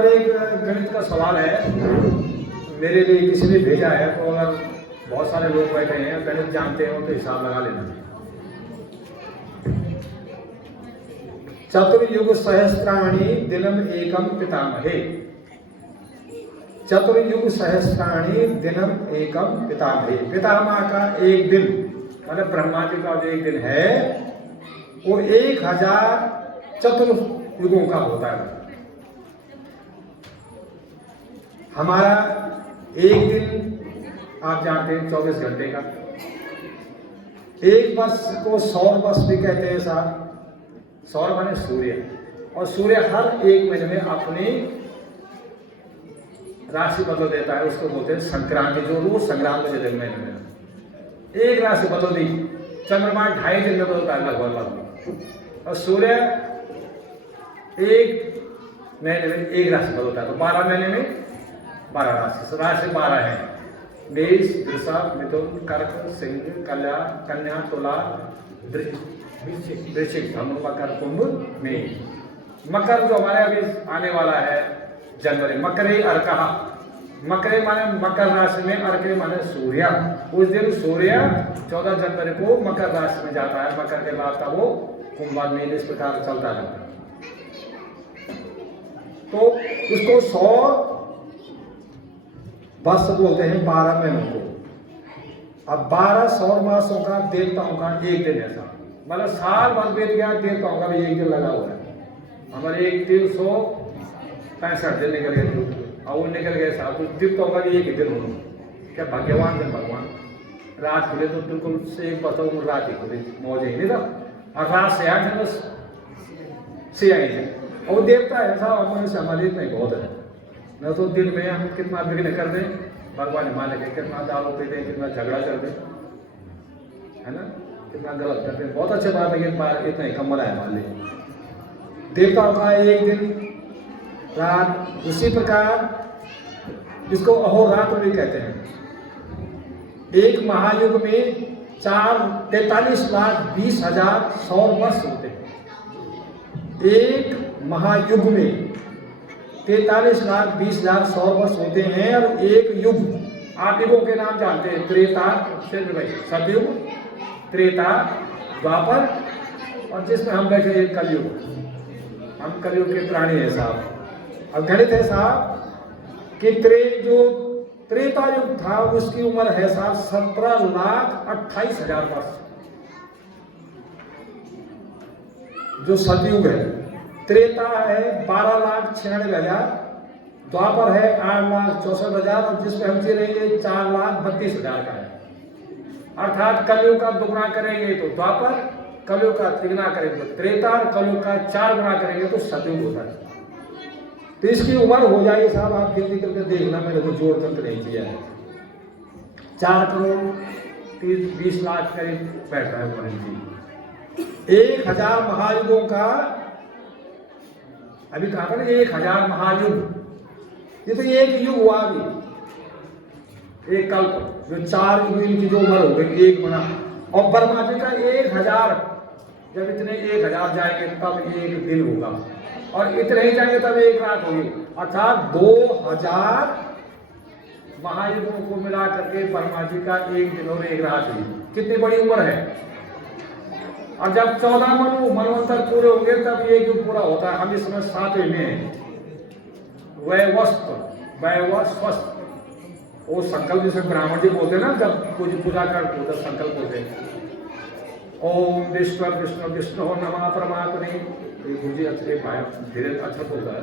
पर एक गणित का सवाल है, मेरे लिए किसी ने भेजा है, तो अगर बहुत सारे लोग बैठे हैं गणित जानते हो तो हिसाब लगा लेना। चतुर्युग सहस्त्राणि दिनम एकम पितामहे। चतुर्युग सहस्त्राणि दिनम एकम पितामहे। पितामह का एक दिन मतलब ब्रह्मा जी का जो एक दिन है वो 1000 चतुर्युगों का होता है। हमारा एक दिन आप जानते हैं 24 घंटे का। एक वर्ष को सौर वर्ष भी कहते हैं साहब। सौर माने सूर्य, और सूर्य हर एक महीने में अपनी राशि बदल देता है, उसको बोलते हैं संक्रांति। जो रोज संक्रांति के दिन महीने में एक राशि बदल दी। चंद्रमा 2.5 दिन में बदलता है लगभग, और सूर्य एक महीने में एक राशि बदलता है। तो 12 महीने में 12 राशि। राशि 12 है, मेष, वृषभ, मिथुन, कर्क, सिंह, कन्या, तुला, वृश्चिक, धनु, मकर, कुंभ, मीन। मकर जो हमारे अभी आने वाला है जनवरी, मकरे अर्कहा। मकरे माने मकर राशि में, अर्के माने सूर्य। उस दिन सूर्य 14 जनवरी को मकर राशि में जाता है। मकर के बाद का वो कुंभ, मीन, इस प्रकार चलता रहता है। तो उसको 100 वर्ष बोलते हैं 12 महीनों को। अब 12 सौर मासों का देवताओं का एक दिन ऐसा, मतलब साल भर बीत गया, देवताओं का भी एक दिन लगा हुआ है। हमारे एक 365 दिन निकल गए, और वो निकल गए साहब। कुछ देवताओं का भी एक ही दिन होगा। क्या भाग्यवान दिन भगवान। रात खुले तो बिल्कुल से एक बताओ, रात ही खुले, मौज ही नहीं था। और रात से 8 बस से आई थे। और वो देवता है साहब, हमारे से हमारे इतना ही बहुत है। न तो दिन में हम कितना विघ्न कर दें, भगवान मान के कितना दारू पी दें, कितना झगड़ा कर दें, है ना, कितना गलत कर दें। बहुत अच्छी बात है कि इतना ही कमल है हमारे लिए। देवताओं का एक दिन रात। उसी प्रकार इसको अहोरात्र भी कहते हैं। एक महायुग में 43,20,000 सौर वर्ष होते हैं। एक महायुग में 43,20,000 सौर वर्ष होते हैं। और एक युग, आप युगों के नाम जानते हैं, त्रेता, सतयुग, त्रेता, द्वापर, और जिसमें हम बैठे हैं कलयुग। हम कलयुग के प्राणी हैं साहब। अब गणित है साहब कि जो त्रेता युग था उसकी उम्र है साहब 17,28,000 वर्ष। जो सतयुग है, त्रेता है 12,96,000, द्वापर है 8,64,000, और जिसमें हम जी रहेंगे 4,32,000 का है। अर्थात कलयुग का दुगुना करेंगे तो द्वापर, कलयुग का तिगुना करेंगे तो त्रेता, कलयुग का 4 गुना करेंगे तो सतयुग होता है। तो इसकी उम्र हो जाएगी साहब, आप गिनती करके देखना, मैंने तो जोड़ तंत्र नहीं किया है। 4 करोड़ 20 लाख करीब बैठ रहा है उम्र की। 1000 महायुगों का अभी कहा था ना, 1000 महायुग। ये तो एक युग हुआ अभी, एक कल्प, जो 4 युग की जो उम्र हो गई, एक बना। और ब्रह्मा जी का 1000, जब इतने 1000 जाएंगे तब एक दिन होगा, और इतने ही जाएंगे तब एक रात होगी। अर्थात 2000 महायुगों को मिला करके ब्रह्मा जी का एक दिन और एक रात हुई। कितनी बड़ी उम्र है। और जब 14 मनवंतर पूरे होंगे तब एक युग पूरा होता है। हम इस समय 7वें में हैं। वैवस्वत, वो संकल्प जिसे ब्राह्मण जी बोलते हैं ना, जब कुछ पूजा करते तो संकल्प बोलते हैं, ओम विष्णु विष्णु विष्णु नमः परमात्मने। मुझे अच्छे धीरे अच्छा बोलता है।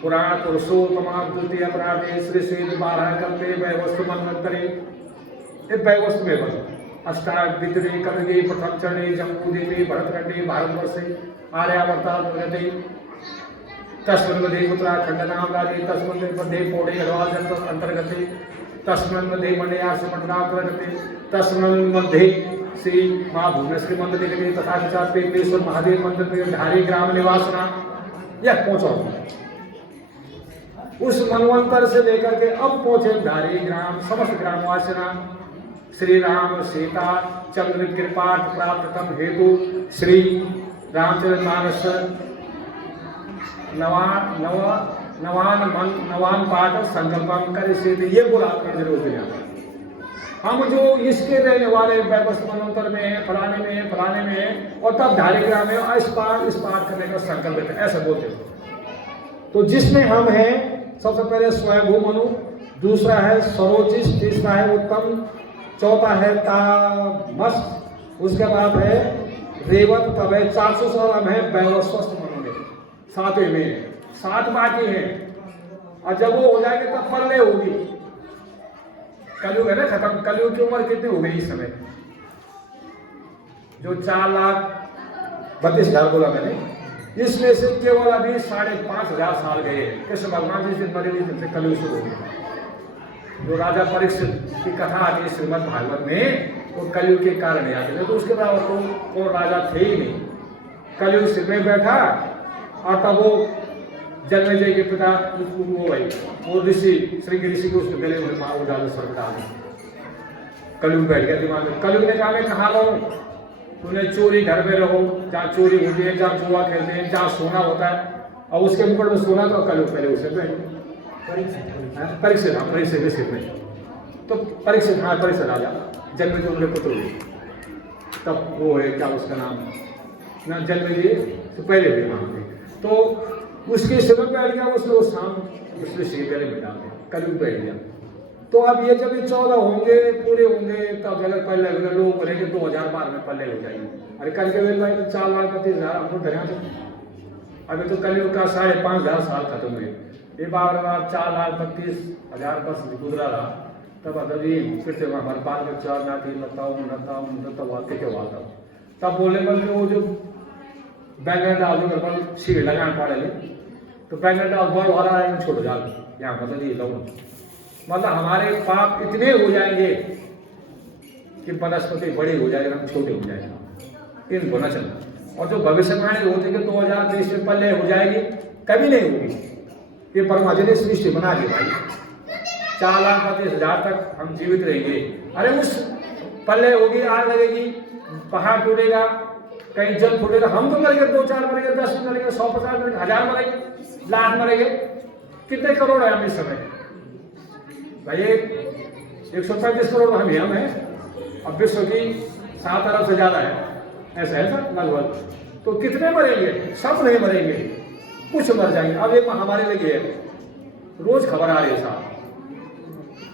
पुराण पुरुषोत्तमा द्वितीय अपराधे श्री श्री 12 कल्पे वैवस्व मनवंतरे। वैवस्व में बस अष्टाविद्रे कलगे प्रथम चरणे जम्बूद्वीपे भरतखंडे भारतवर्षे आर्यावर्तावगते तस्मिन्मध्ये उत्तराखंड नाम राज्ये तस्मिन्मध्ये पौड़े गढ़वाल जनपद अंतर्गते तस्मिन्मध्ये मंडयासमंडलांतर्गते तस्मिन्मध्ये श्री माँ भुवनेश्वरी मंदिर निकले तथा पिंगलेश्वर महादेव मंदिर में धारी ग्राम निवासना। यह पहुंचा उस मनवंतर से लेकर के अब पहुंचे धारी ग्राम समस्त ग्रामवासिना। श्री राम सीता चंद्र कृपाट प्राप्तम हेतु श्री रामचरित मानस नवान पाठ संकल्पम कर इसे ये बोला आपने जरूर दिया। हम जो इसके रहने वाले व्यवस्थांतर में है, फलाने में है, फलाने में है, और तब धारिग्राम में इस पाठ करने का संकल्प है, ऐसा बोलते हैं। तो जिसमें हम हैं, सबसे पहले स्वयंभू मनु, दूसरा है सरोचिस, तीसरा है उत्तम, चौथा है तामस, उसके बाद है रेवत, तब है 400 साल हम है वैवस्वस्त मनु में, सातवें में 7 बाकी हैं। और जब वो हो जाएंगे तब परलय होगी। कलयुग है ना खत्म। कलयुग की उम्र कितनी हो गई इस समय? जो 4,32,000 बोला मैंने, इसमें से केवल अभी 5,500 साल गए हैं। कृष्ण भगवान जिस दिन मरे, जिस दिन से कलयुग शुरू हो गया। जो राजा परीक्षित की कथा आती है श्रीमद् भागवत में, वो कलयुग के कारण ही आते थे। तो उसके बाद वो राजा थे ही नहीं। कलयुग सिर में बैठा, और तब वो जन्मेजय के पिता वो ऋषि श्रृंग ऋषि को उसके गले में मार डाल सरकार। कलयुग बैठ गया दिमाग में। कलयुग ने कहा मैं कहाँ रहूं? तूने चोरी घर में रहो, जहाँ चोरी होती है, जहाँ जुआ खेलते हैं, जहाँ सोना होता है, और उसके मुकुट में सोना, तो कलयुग पहले उसे परीक्षित के सिर में। तो परीक्षित राजा जन्मेजय उनके पुत्र हुए। तब वो है क्या उसका नाम ना, जन्मेजय से पहले भी नाम थे। तो उसके सिर में बैठ गया, उसने उस नाम उसने ऋषि के गले में डाल दिया, कलयुग बैठ गया। तो अब ये जब 14 होंगे पूरे होंगे, तब अगर पल्ले लोग बोलेंगे 2012 में पल्ले हो जाएंगे। अरे कल के वेल भाई 4,32,000 हमको धरा थे। अभी तो कलयुग का 5,500 साल खत्म हुए। ये बार 4,32,000 वर्ष गुजरा रहा, तब अभी फिर से हमारे बाल में 4 नाती नता तब बोले बल्कि वो जो बैंगन डाल दो सीढ़े लगाने पड़े, तो बैंगन डाल बड़ वाला छोड़ डाल यहाँ मतलब ये लौन, मतलब हमारे पाप इतने हो जाएंगे कि वनस्पति बड़ी हो जाएगी, हम छोटे हो जाएंगे। इन होना चाहिए। और जो भविष्यवाणी होती है कि 2023 में पल्ले हो जाएगी, कभी नहीं होगी। ये परमात्मा ने सृष्टि बना दी भाई, 4,32,000 तक हम जीवित रहेंगे। अरे उस पल्ले होगी, आग लगेगी, पहाड़ टूटेगा, कहीं जल फूटेगा, हम तो मरेंगे, 2-4 मरेंगे, 10 मरेंगे, 100-50 मरेंगे, 1000 मरेंगे, लाख मरेंगे। कितने करोड़ है हम इस समय भाई? 135 करोड़ हम हैं। अब विश्व की 7 अरब से ज्यादा है, ऐसा है सर लगभग। तो कितने मरेंगे? सब नहीं मरेंगे, कुछ मर जाएंगे। अब ये हमारे लिए है, रोज खबर आ रही है साहब,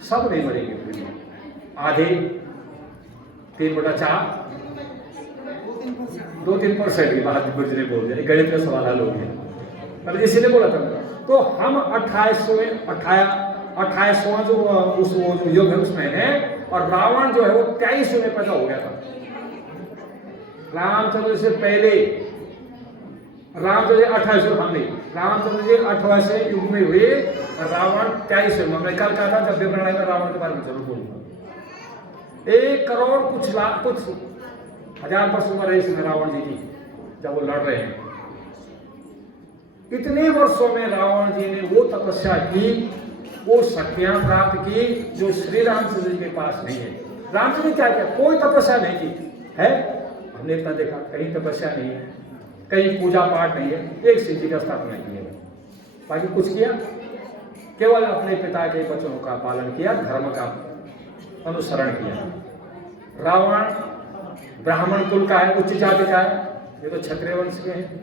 सब नहीं मरेंगे, आधे 3/4 2-3% की बात गुजरे बोल दिया, गणित का सवाल हल हो गया। मतलब इसीलिए बोला था। तो हम 28वां जो उस वो जो युग है उसमें है, और रावण जो है वो 23 में पैदा हो गया था। रामचंद्र से पहले, रामचंद्र 28 हम नहीं, रामचंद्र जी 28वें युग में हुए, रावण 23 में। मैं कल कहा था जब विवरण आएगा रावण के बारे में जरूर बोलूंगा। 1 करोड़ कुछ लाख कुछ हजार वर्ष उम्र है इसमें रावण जी की, जब वो लड़ रहे हैं। इतने वर्षों में रावण जी ने वो तपस्या की, वो शक्तियां प्राप्त की जो श्री रामचंद्र जी के पास नहीं है। रामचंद्र ने क्या किया? कोई तपस्या नहीं की है। हमने इतना देखा, कहीं तपस्या नहीं है, कहीं पूजा पाठ नहीं है, एक सिद्धि का स्थापना की है, बाकी कुछ किया? केवल अपने पिता के वचनों का पालन किया, धर्म का अनुसरण किया। रावण ब्राह्मण कुल का है, उच्च जाति का है, ये तो क्षत्रिय वंश के हैं,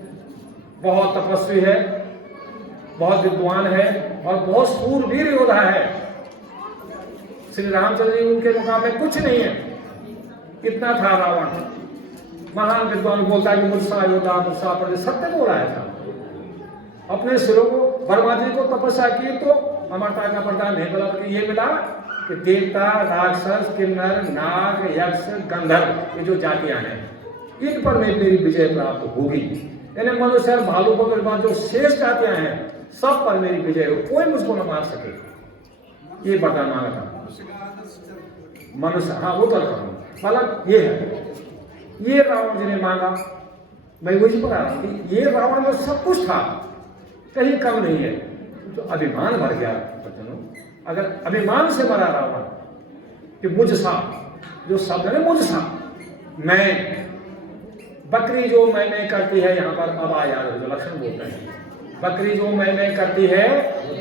बहुत तपस्वी है, बहुत विद्वान है, और बहुत सूरवीर योद्धा है। श्री रामचंद्र जी उनके मुकाबले कुछ नहीं है। कितना था रावण, महान विद्वान, बोलता है कि मुझसा योद्धा मुझसा पर सत्य बोला है था। अपने सिरों को वर्मा जी को तपस्या की तो अमरता का प्रदान नहीं मिला, तो ये मिला कि देवता, राक्षस, किन्नर, नाग, यक्ष, गंधर्व, ये जो जातियां हैं, इन पर मेरी विजय प्राप्त होगी। यानी मनुष्य, भालू के बाद जो शेष जातियां हैं, सब पर मेरी विजय हो, कोई मुझको न मार सके। ये वरदान मांगा था मनुष्य। हाँ वो तो मतलब ये है, ये रावण जी ने मांगा। मैं वही पर आ रहा हूं कि ये रावण में सब कुछ था, कहीं कम नहीं है। तो अभिमान मर गया बच्चों। अगर अभिमान से मरा रावण कि मुझ सा, जो शब्द है मुझ सा, मैं, बकरी जो मैं करती है यहाँ पर अब आया जो लक्षण बोलते हैं, बकरी जो मैं करती है,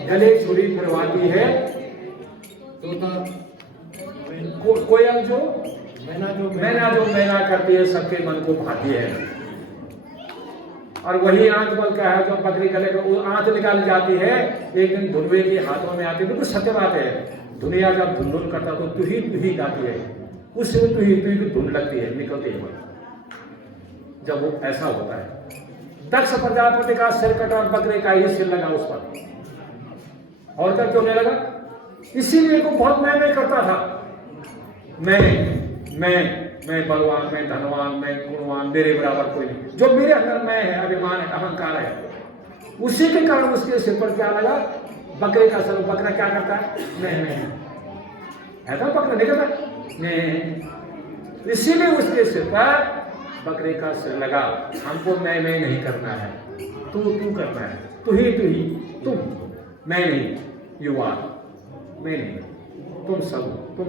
गले छुरी फिरवाती है, कोयल जो मैना करती है, सबके मन को भाती है। और वही आंच बल का है जो बकरी गले को आंच निकाली जाती है, एक दिन धुनवे के हाथों में आती है। बिल्कुल सत्य बात है। दुनिया जब धुंधुन करता तो तू ही गाती है, उससे तू ही की धुन लगती है, निकलती है जब वो ऐसा होता है। दक्ष प्रजापति का सिर कटा और बकरे का ही सिर लगा उस पर। और क्या क्यों नहीं लगा? इसीलिए को बहुत मैं करता था। मैं बलवान, मैं धनवान, मैं गुणवान, मेरे बराबर कोई नहीं। जो मेरे अंदर मैं है, अभिमान है, अहंकार है, उसी के कारण उसके सिर पर क्या लगा? बकरे का सर। बकरा क्या करता है? मैं ऐसा बकरा नहीं करता मैं। इसीलिए उसके सिर पर बकरे का सिर लगा। हमको मैं नहीं करना है, तू करना है, तू ही तुम। मैं नहीं, यू आर। मैं नहीं, तुम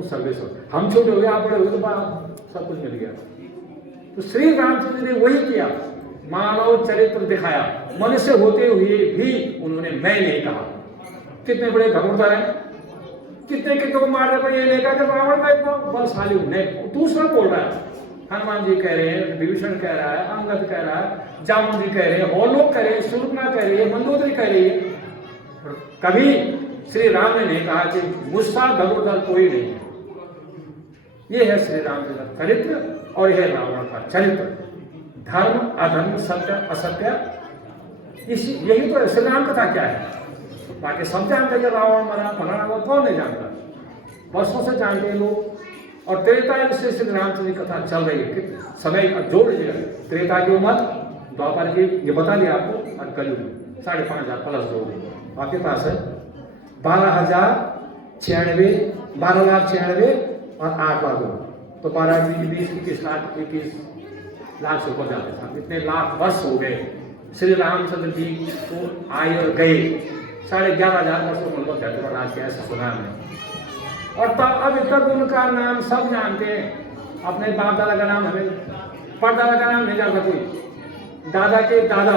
सर्वेश्वर। हम छोटे हो गए, आप बड़े हो गए, तो सब कुछ मिल गया। तो श्री रामचंद्र ने वही किया, मानव चरित्र दिखाया। मनुष्य होते हुए भी उन्होंने मैं नहीं कहा। कितने बड़े घबरदार हैं, कितने को मारने पर ये लेकर के रावण का बलशाली उन्हें दूसरा बोल रहा है। हनुमान जी कह रहे हैं, विभीषण कह रहा है, अंगद कह रहा है, जामुन जी कह रहे हैं, और लोग कह रहे हैं, सुरपना कह रही है, मंदोदरी कह रही है। कभी श्री राम ने नहीं कहा कि मुझसा घबरदार कोई नहीं है। ये है श्री राम जी का चरित्र और यह है रावण का चरित्र। धर्म अधर्म, सत्य असत्य, यही तो श्री राम कथा क्या है। बाकी सब जानते हैं रावण मरा, फलाना वो कौन नहीं जानता, वर्षों से जानते हैं लोग। और त्रेता युग से श्री रामचंद्र की कथा चल रही है। समय जोड़ लीजिएगा, त्रेता की उम्र, द्वापर की ये बता दिया आपको, और कलयुग 5,500 प्लस जोड़ आपके पास है 12,096, 12,96 और 8 बार दो, तो 12 की 21 लाख से ऊपर जाते था। इतने लाख वर्ष हो गए श्री रामचंद्र जी को आए और गए। 11,500 वर्षों में उनको धरती पर ऐसा सुना हमने। और तब अब तक उनका नाम सब जानते हैं। अपने बाप दादा का नाम हमें, परदादा का नाम नहीं जानता कोई। दादा के दादा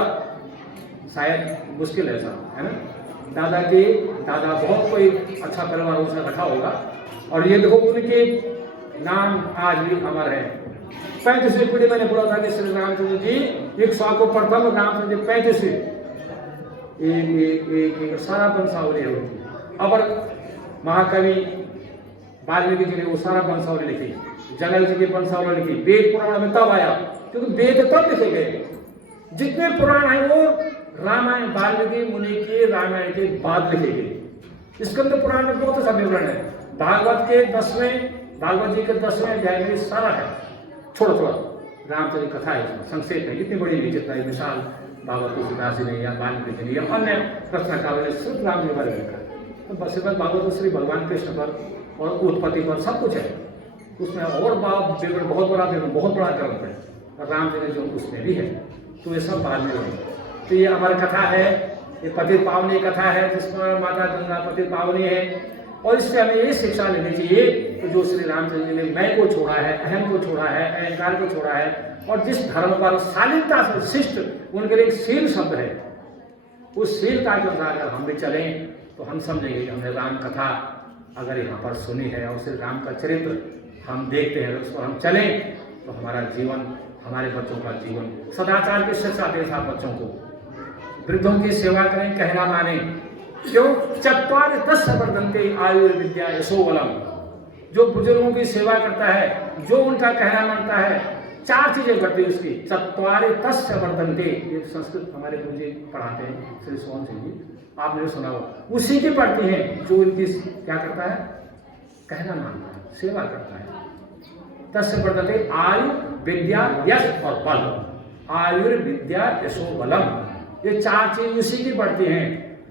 शायद मुश्किल है सब, है ना। दादा के दादा बहुत कोई अच्छा परिवार उसने रखा होगा। और ये देखो उनके नाम आज भी अमर है। 35वीं पीढ़ी मैंने बोला था कि श्री रामचंद्र जी 100 को प्रथम रामचंद्र 35 एक सारा वंशावली है उनकी। अपर महाकवि वाल्मीकि जी ने वो सारा वंशावली लिखी, जनक जी की वंशावली लिखी। वेद पुराण में तब आया, क्योंकि वेद तब लिखे गए। जितने पुराण हैं वो रामायण, वाल्मीकि मुनि के रामायण के बाद लिखे गए। स्कंद पुराण में बहुत सा विवरण है। भागवत के 10वें, भागवत जी के 10वें अध्याय में सारा है, छोटा रामचंद्र कथा है, संक्षेप है, इतनी बड़ी नहीं जितना विशाल भागवत तुलसीदास जी ने या वाल्मीकि जी ने या अन्य रचनाकारों ने सिर्फ राम जी बारे में लिखा। तो बस भागवत श्री भगवान कृष्ण पर और उत्पत्ति पर सब कुछ है उसमें। और विवरण बहुत बड़ा ग्रंथ है, और राम जी ने जो उसमें भी है। तो ये सब बाद में होंगे। तो ये हमारी कथा है, ये पति पावनी कथा है, जिसमें माता गंगा पति पावनी है। और इससे हमें ये शिक्षा लेनी चाहिए कि जो श्री रामचंद्र जी ने मैं को छोड़ा है, अहम को छोड़ा है, अहंकार को छोड़ा है, और जिस धर्म पर शालीनता से शिष्ट, उनके लिए एक शील शब्द है। उस शीलता के अनुसार अगर हम भी चलें तो हम समझेंगे कि हमने राम कथा अगर यहाँ पर सुनी है और श्री राम का चरित्र हम देखते हैं, उस पर हम चलें तो हमारा जीवन, हमारे बच्चों का जीवन सदाचार की शिक्षा दें। साथ बच्चों को वृद्धों की सेवा करें, कहना माने। क्यों? 4 वर्धन्ते आयुर्विद्या यशो बलम। जो बुजुर्गों की सेवा करता है, जो उनका कहना मानता है, 4 चीजें घटती है उसकी। 4 वर्धन्ते, ये संस्कृत हमारे गुरु जी पढ़ाते हैं, श्री सोहन सिंह जी, आपने सुना हो। उसी की पढ़ती हैं जो इनकी क्या करता है, कहना मानता है, सेवा करता है। तस्य वर्धन्ते आयु विद्या यश और बल। आयुर्विद्या यशो बलम, ये 4 चीज उसी की बढ़ती हैं।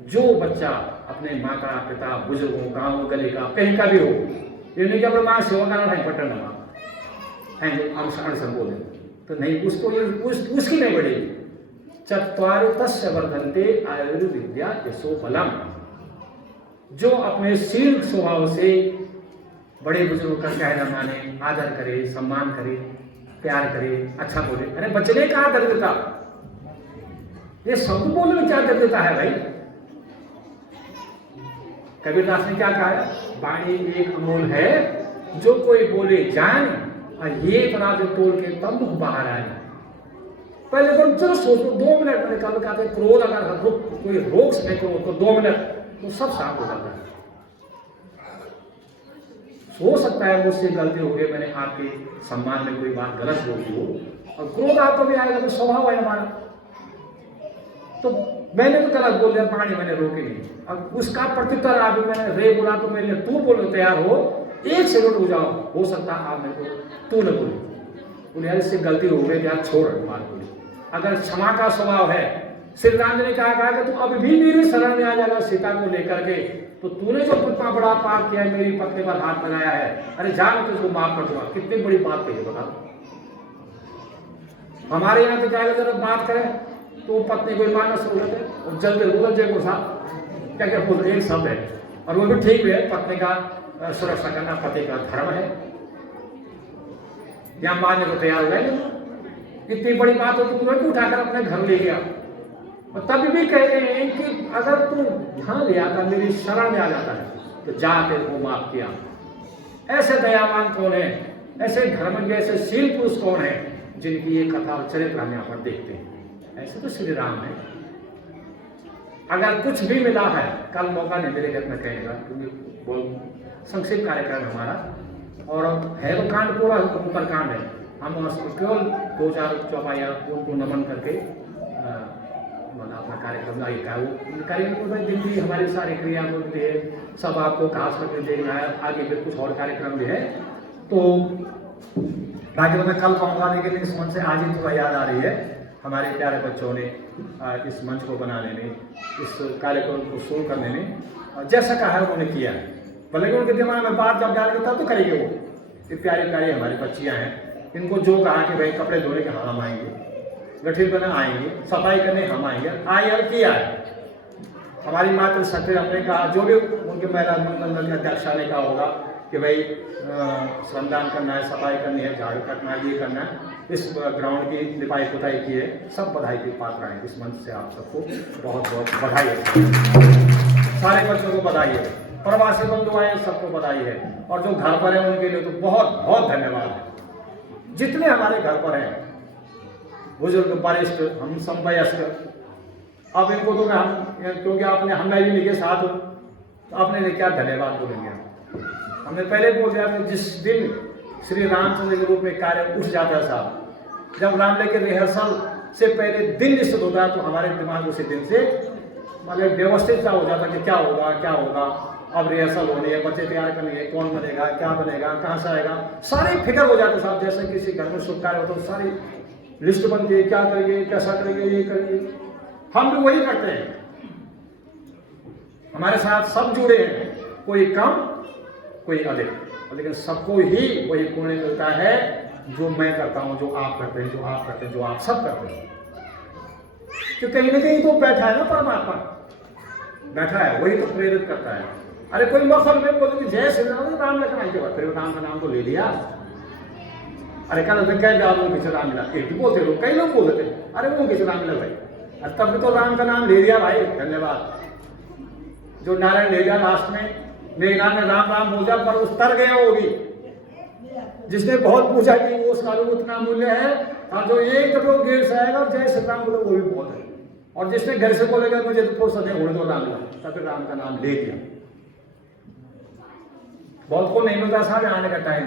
जो बच्चा अपने माता पिता बुजुर्गों, गांव गले का कहीं का भी हो, ये नहीं कि अपने माँ सेवा करना है पटन अनशन बोले तो नहीं, उसको उसकी नहीं बढ़ेगी। 4 वर्धन्ते आयुर्विद्या यशो बलम। जो अपने शील स्वभाव से बड़े बुजुर्गों का कहना माने, आदर करे, सम्मान करे, प्यार करे, अच्छा बोले। अरे बचने का दरिद्रता, ये शब्द बोलने में क्या कर देता है भाई? कबीरदास ने क्या कहा है? वाणी एक अमोल है, जो कोई बोले जान, और ये बना जो तोड़ के तब मुख बाहर आए। पहले तो जरा सोचो, 2 मिनट में कल कहते क्रोध अगर कोई रोक सके क्रोध तो 2 मिनट तो सब साफ हो जाता है। हो सकता है मुझसे गलती हो गई, मैंने आपके सम्मान में कोई बात गलत बोली हो, और क्रोध आपको भी आएगा, तो स्वभाव है हमारा। तो मैंने तो गलत बोल दिया, पानी मैंने रोके नहीं, अब उसका प्रत्युत्तर आप मैंने रे बोला तो मेरे लिए तू बोलो तैयार हो, 1 सेकंड हो जाओ, हो सकता है आप मेरे को तू न बोले, बोले यार इससे गलती हो गई, यार छोड़ बात बोली। अगर क्षमा का स्वभाव है, श्री राम जी ने कहा कि तू अभी भी मेरी शरण में आ जाएगा सीता को लेकर के, तो तूने जो कितना बड़ा पाप किया, मेरी पत्नी पर हाथ लगाया है, अरे जान तुझको माफ कर दूंगा। कितनी बड़ी बात कही बता। हमारे यहाँ तो क्या जरा बात करें तो पत्नी को मारना शुरू करते और जल्दी उलझ जाए साहब क्या क्या बोलते, एक शब्द है, और वो भी ठीक भी है, पत्नी का सुरक्षा करना पति का धर्म है, यहाँ मारने को तैयार हो गए। इतनी बड़ी बात हो तो तुरंत उठाकर अपने घर ले गया, और तब भी कह रहे हैं कि अगर तू ध्यान ले आता, मेरी शरण में आ जाता है, तो जाके वो माफ किया। ऐसे दयावान कौन है, ऐसे धर्म के ऐसे शील पुरुष कौन है, जिनकी ये कथा और चरित्र हम यहाँ पर देखते हैं। ऐसे तो श्री राम है। अगर कुछ भी मिला है, कल मौका नहीं मिलेगा मैं कहने का, क्योंकि बहुत संक्षिप्त कार्यक्रम है हमारा, और है तो कांड पूरा ऊपर कांड है, हम केवल 2-4 चौपाइयाँ उनको नमन करके अपना कार्यक्रम आएगा। वो कार्यक्रम में दिन भी हमारी सारी क्रिया होती है, सब आपको खास करके देखना है, आगे भी कुछ और कार्यक्रम भी है, तो बाकी तो मैं कल कहूँगा, लेकिन इस मन से आज ही थोड़ा याद आ रही है, हमारे प्यारे बच्चों ने इस मंच को बनाने में, इस कार्यक्रम को शुरू करने में जैसा कहा है उन्होंने किया है। भले उनके दिमाग में बात जब डालेंगे तब तो करेंगे वो। ये प्यारी प्यारी हमारी बच्चियाँ हैं, इनको जो कहा कि भाई कपड़े धोने के हम आएंगे, गठिल करने आएंगे, सफाई करने हम आएंगे, आए और किया है। हमारी मातृ शक्ति हमने कहा, जो भी उनके महिला मंडल के अध्यक्षा ने कहा होगा कि भाई श्रमदान करना है, सफाई करनी है, झाड़ू काटना है, ये करना है, इस ग्राउंड की लिपाई पुताई की है, सब बधाई की पात्र हैं। इस मंच से आप सबको बहुत बहुत बधाई है, सारे बच्चों को बधाई है, प्रवासी बंधु आए सबको बधाई है, और जो घर पर है उनके लिए तो बहुत बहुत धन्यवाद है। जितने हमारे घर पर हैं बुजुर्ग वरिष्ठ, हम समवयस्क, अब इनको तो हम, क्योंकि आपने हमें भी लिखे साथ हो, तो आपने लिए क्या धन्यवाद बोलेंगे। हमने पहले बोल दिया कि जिस दिन श्री रामचंद्र के रूप में कार्य उठ जाता है साहब, जब रामलला के रिहर्सल से पहले दिन निश्चित होता है, तो हमारे दिमाग उसी दिन से मतलब व्यवस्थित सा हो जाता कि क्या होगा क्या होगा, अब रिहर्सल होनी है, बच्चे तैयार करनी है, कौन बनेगा, क्या बनेगा, कहाँ से आएगा, सारी फिक्र हो जाते साहब। जैसे किसी घर में शुभ कार्य होता है, सारी लिस्ट बनती है, क्या करेंगे, कैसा करेंगे, ये करेंगे। हम भी वही करते हैं, हमारे साथ सब जुड़े हैं, कोई कम कोई अधिक, लेकिन सबको ही वही पुण्य मिलता है जो मैं करता हूं, जो आप करते हैं, जो आप करते हैं, जो आप सब करते हैं। तो कहीं ना कहीं तो बैठा है ना परमात्मा, बैठा है, वही तो प्रेरित करता है। अरे कोई मफल में बोले कि जय श्री राम, राम लखन के बाद फिर राम का नाम तो ले लिया। अरे कल कह जाओ किसी राम मिला, एक ही बोलते लोग, कई लोग बोलते थे, अरे वो किसी राम मिला भाई, तब भी तो राम का नाम ले लिया भाई, धन्यवाद। जो नारायण ले लिया लास्ट में, मेरे नाम में राम राम पूजा पर उतर गया वो भी, जिसने बहुत पूजा की वो उसका उतना मूल्य है, और जो एक दफा गेट से आएगा जय श्री राम बोले वो भी बहुत है, और जिसने घर से बोलेगा मुझे तो फुर्सत है, तो राम मिला, तब राम का नाम ले दिया। बहुत को नहीं मिलता साहब आने का टाइम,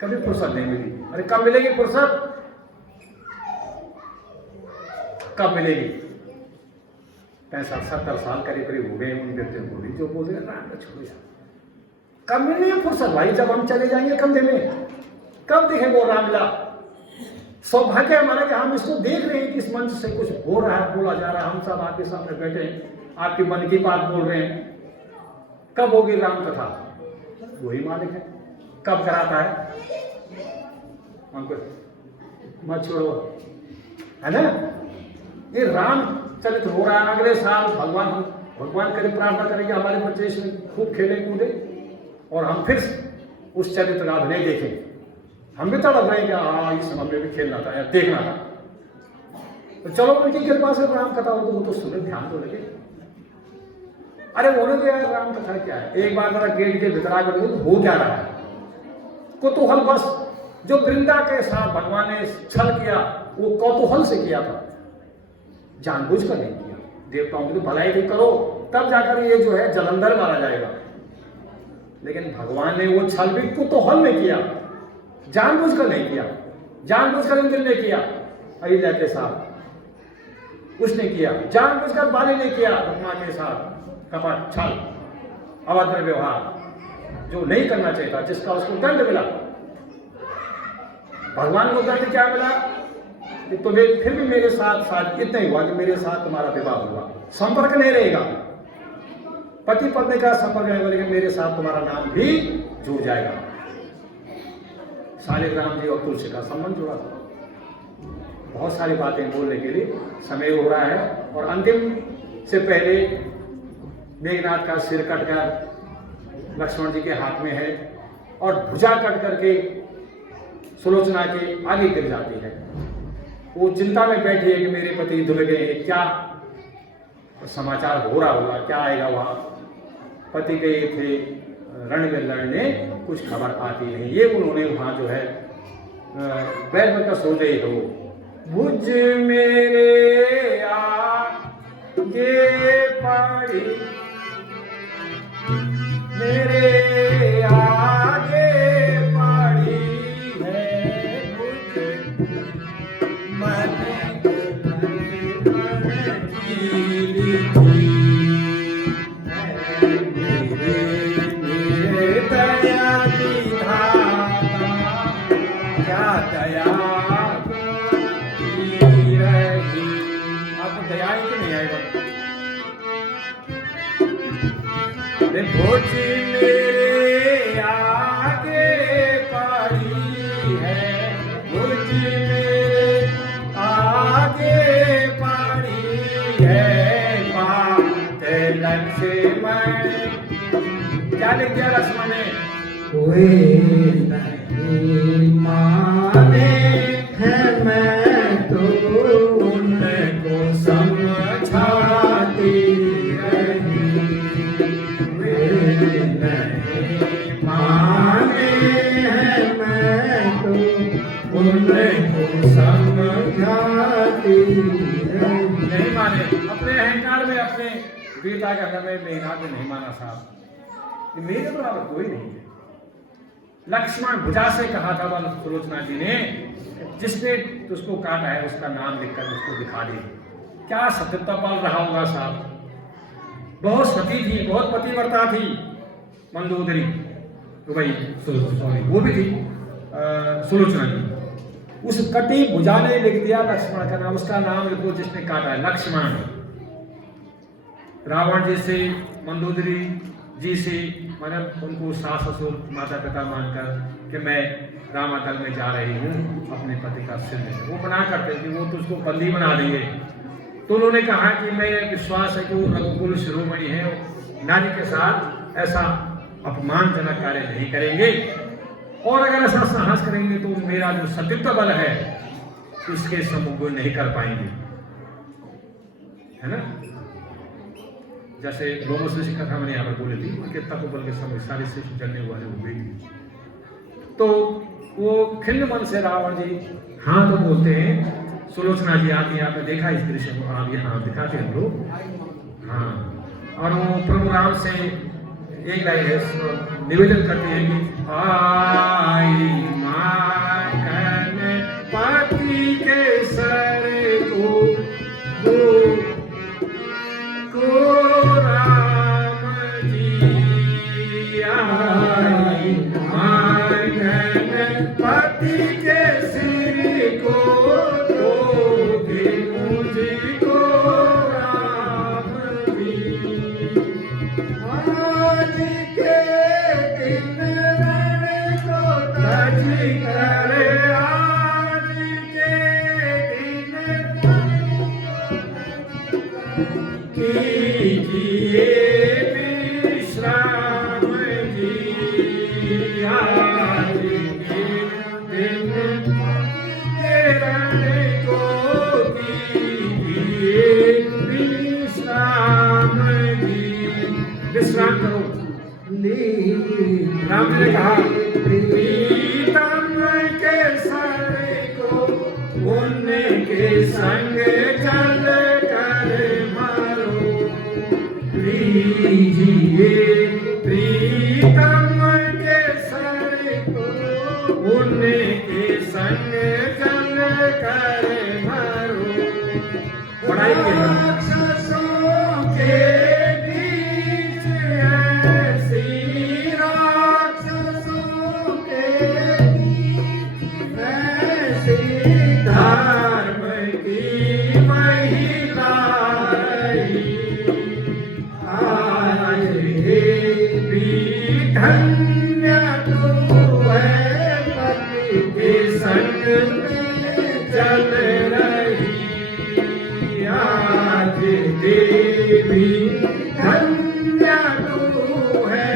कभी फुर्सत नहीं मिली। अरे कब मिलेगी फुर्सत, कब मिलेगी? 65-70 साल करीब करीब हो गए उन व्यक्तियों को भी, जो बोल रहे राम का छोड़ो यार, कब मिलेगी फुर्सत भाई? जब हम चले जाएंगे कंधे में, कब देखेंगे वो रामलीला? सौभाग्य हमारा कि हम इसको देख रहे हैं कि इस मंच से कुछ हो रहा है, बोला जा रहा है, हम सब आपके सामने बैठे हैं, आपके मन की बात बोल रहे हैं। कब होगी राम कथा? वही मालिक है, कब कराता है हमको, मत छोड़ो, है ना? ये राम चरित हो रहा है। अगले साल भगवान करे, प्रार्थना करेंगे हमारे बच्चे इसमें खूब खेले कूदे, और हम फिर उस चरित्र का अभिनय देखें। हम भी तड़प रहे हैं कि हाँ इस समय में भी खेलना था या देखना था। तो चलो उनकी कृपा से राम कथा हो तो वो तो सुने, ध्यान तो लगे। अरे उन्होंने तो यार राम कथा क्या है, एक बार जरा गेट के भीतर आकर तो हो क्या रहा है, कुतूहल बस। जो वृंदा के साथ भगवान ने छल किया वो कौतूहल से किया था, जानबूझ कर नहीं किया। देवताओं की तो भलाई भी करो तब जाकर ये जो है जलंधर मारा जाएगा, लेकिन भगवान ने वो छल भी कुतूहल में किया, जानबूझ कर नहीं किया। जानबूझ कर इंद्र ने किया अहिल्या के साथ, उसने किया। जानबूझ कर बाली ने किया रुक्मा के साथ कपट छल अभद्र व्यवहार, जो नहीं करना चाहिए था, जिसका उसको दंड मिला। भगवान को दंड क्या मिला कि तुम्हें फिर भी मेरे साथ साथ इतना ही हुआ कि मेरे साथ तुम्हारा विवाह हुआ, संपर्क नहीं रहेगा, पति पत्नी का संपर्क रहेगा, लेकिन मेरे साथ तुम्हारा नाम भी जुड़ जाएगा। शालिग्राम जी और तुलसी का संबंध जुड़ा था। बहुत सारी बातें बोलने के लिए समय हो रहा है, और अंतिम से पहले मेघनाथ का सिर कटकर लक्ष्मण जी के हाथ में है, और भुजा कट करके सुलोचना के आगे गिर जाती है। वो चिंता में बैठी है कि मेरे पति धुल गए हैं, क्या समाचार हो रहा होगा, क्या आएगा वहां। पति गए थे रण में लड़ने, कुछ खबर आती नहीं। ये उन्होंने वहां जो है बैठ कर सो गए हो। भुज मेरे आगे पड़ी, मेरे आगे पड़ी है भुज, मन भुज मेरे आगे पड़ी है, भुज मेरे आगे पड़ी है, बात लक्ष्मण। क्या लिख दिया लक्ष्मण ने? कोई नहीं माने है, मैं तो उनको समझाती नहीं माने। अपने अहंकार में, अपने वीरता के अंदर में मेघनाथ ने नहीं माना साहब कि मेरे बराबर कोई नहीं है। लक्ष्मण भुजा से कहा था वह सुलोचना जी ने, जिसने उसको काटा है उसका नाम लिखकर उसको दिखा दे। क्या सत्यता पल रहा होगा साहब। बहुत सती थी, बहुत पतिव्रता थी मंदोदरी, तो भाई सॉरी वो भी थी सुलोचना जी। उस कटी भुजा ने लिख दिया लक्ष्मण का नाम, उसका नाम लिखो जिसने काटा है, लक्ष्मण। रावण जी से, मंदोदरी जी से, मतलब उनको सास ससुर माता पिता मानकर कि मैं रामादल में जा रही हूँ अपने पति का सिर लेकर, वो मना करते कि वो तो उसको बंदी बना देंगे। तो उन्होंने कहा कि मैं विश्वास है कि वो रघुकुल शिरोमणि है, नारी के साथ ऐसा अपमानजनक कार्य नहीं करेंगे, और अगर ऐसा साहस करेंगे तो मेरा जो सतीत्व बल है इसके सम्मुख नहीं कर पाएंगे, है ना। जैसे रोमस की कथा मैंने यहाँ पर बोली थी, उनके तपोबल के समय सारे शिशु जन्ने वाले हो गई थी। तो वो खिन्न मन से रावण जी हाँ तो बोलते हैं। सुलोचना जी आती है, आपने देखा इस दृश्य को, आप यहाँ दिखाते हैं लोग, हाँ। और वो प्रभु राम से एक लाइन है, निवेदन करती है कि आई माखन पति के सर को राम जी, आई माखन पति के सिर को तो भी मुझको राम जी। आज के दिन रण को तज कर विश्राम करो। राम जी ने कहा प्रीतम के सर को उनके संग चल कर मारो, लीजिए प्रीतम के सर को उनके संग चल कर मारो। पढ़ाई के धन्य तू है पति के संग चल रही आज देवी, धन्य तू है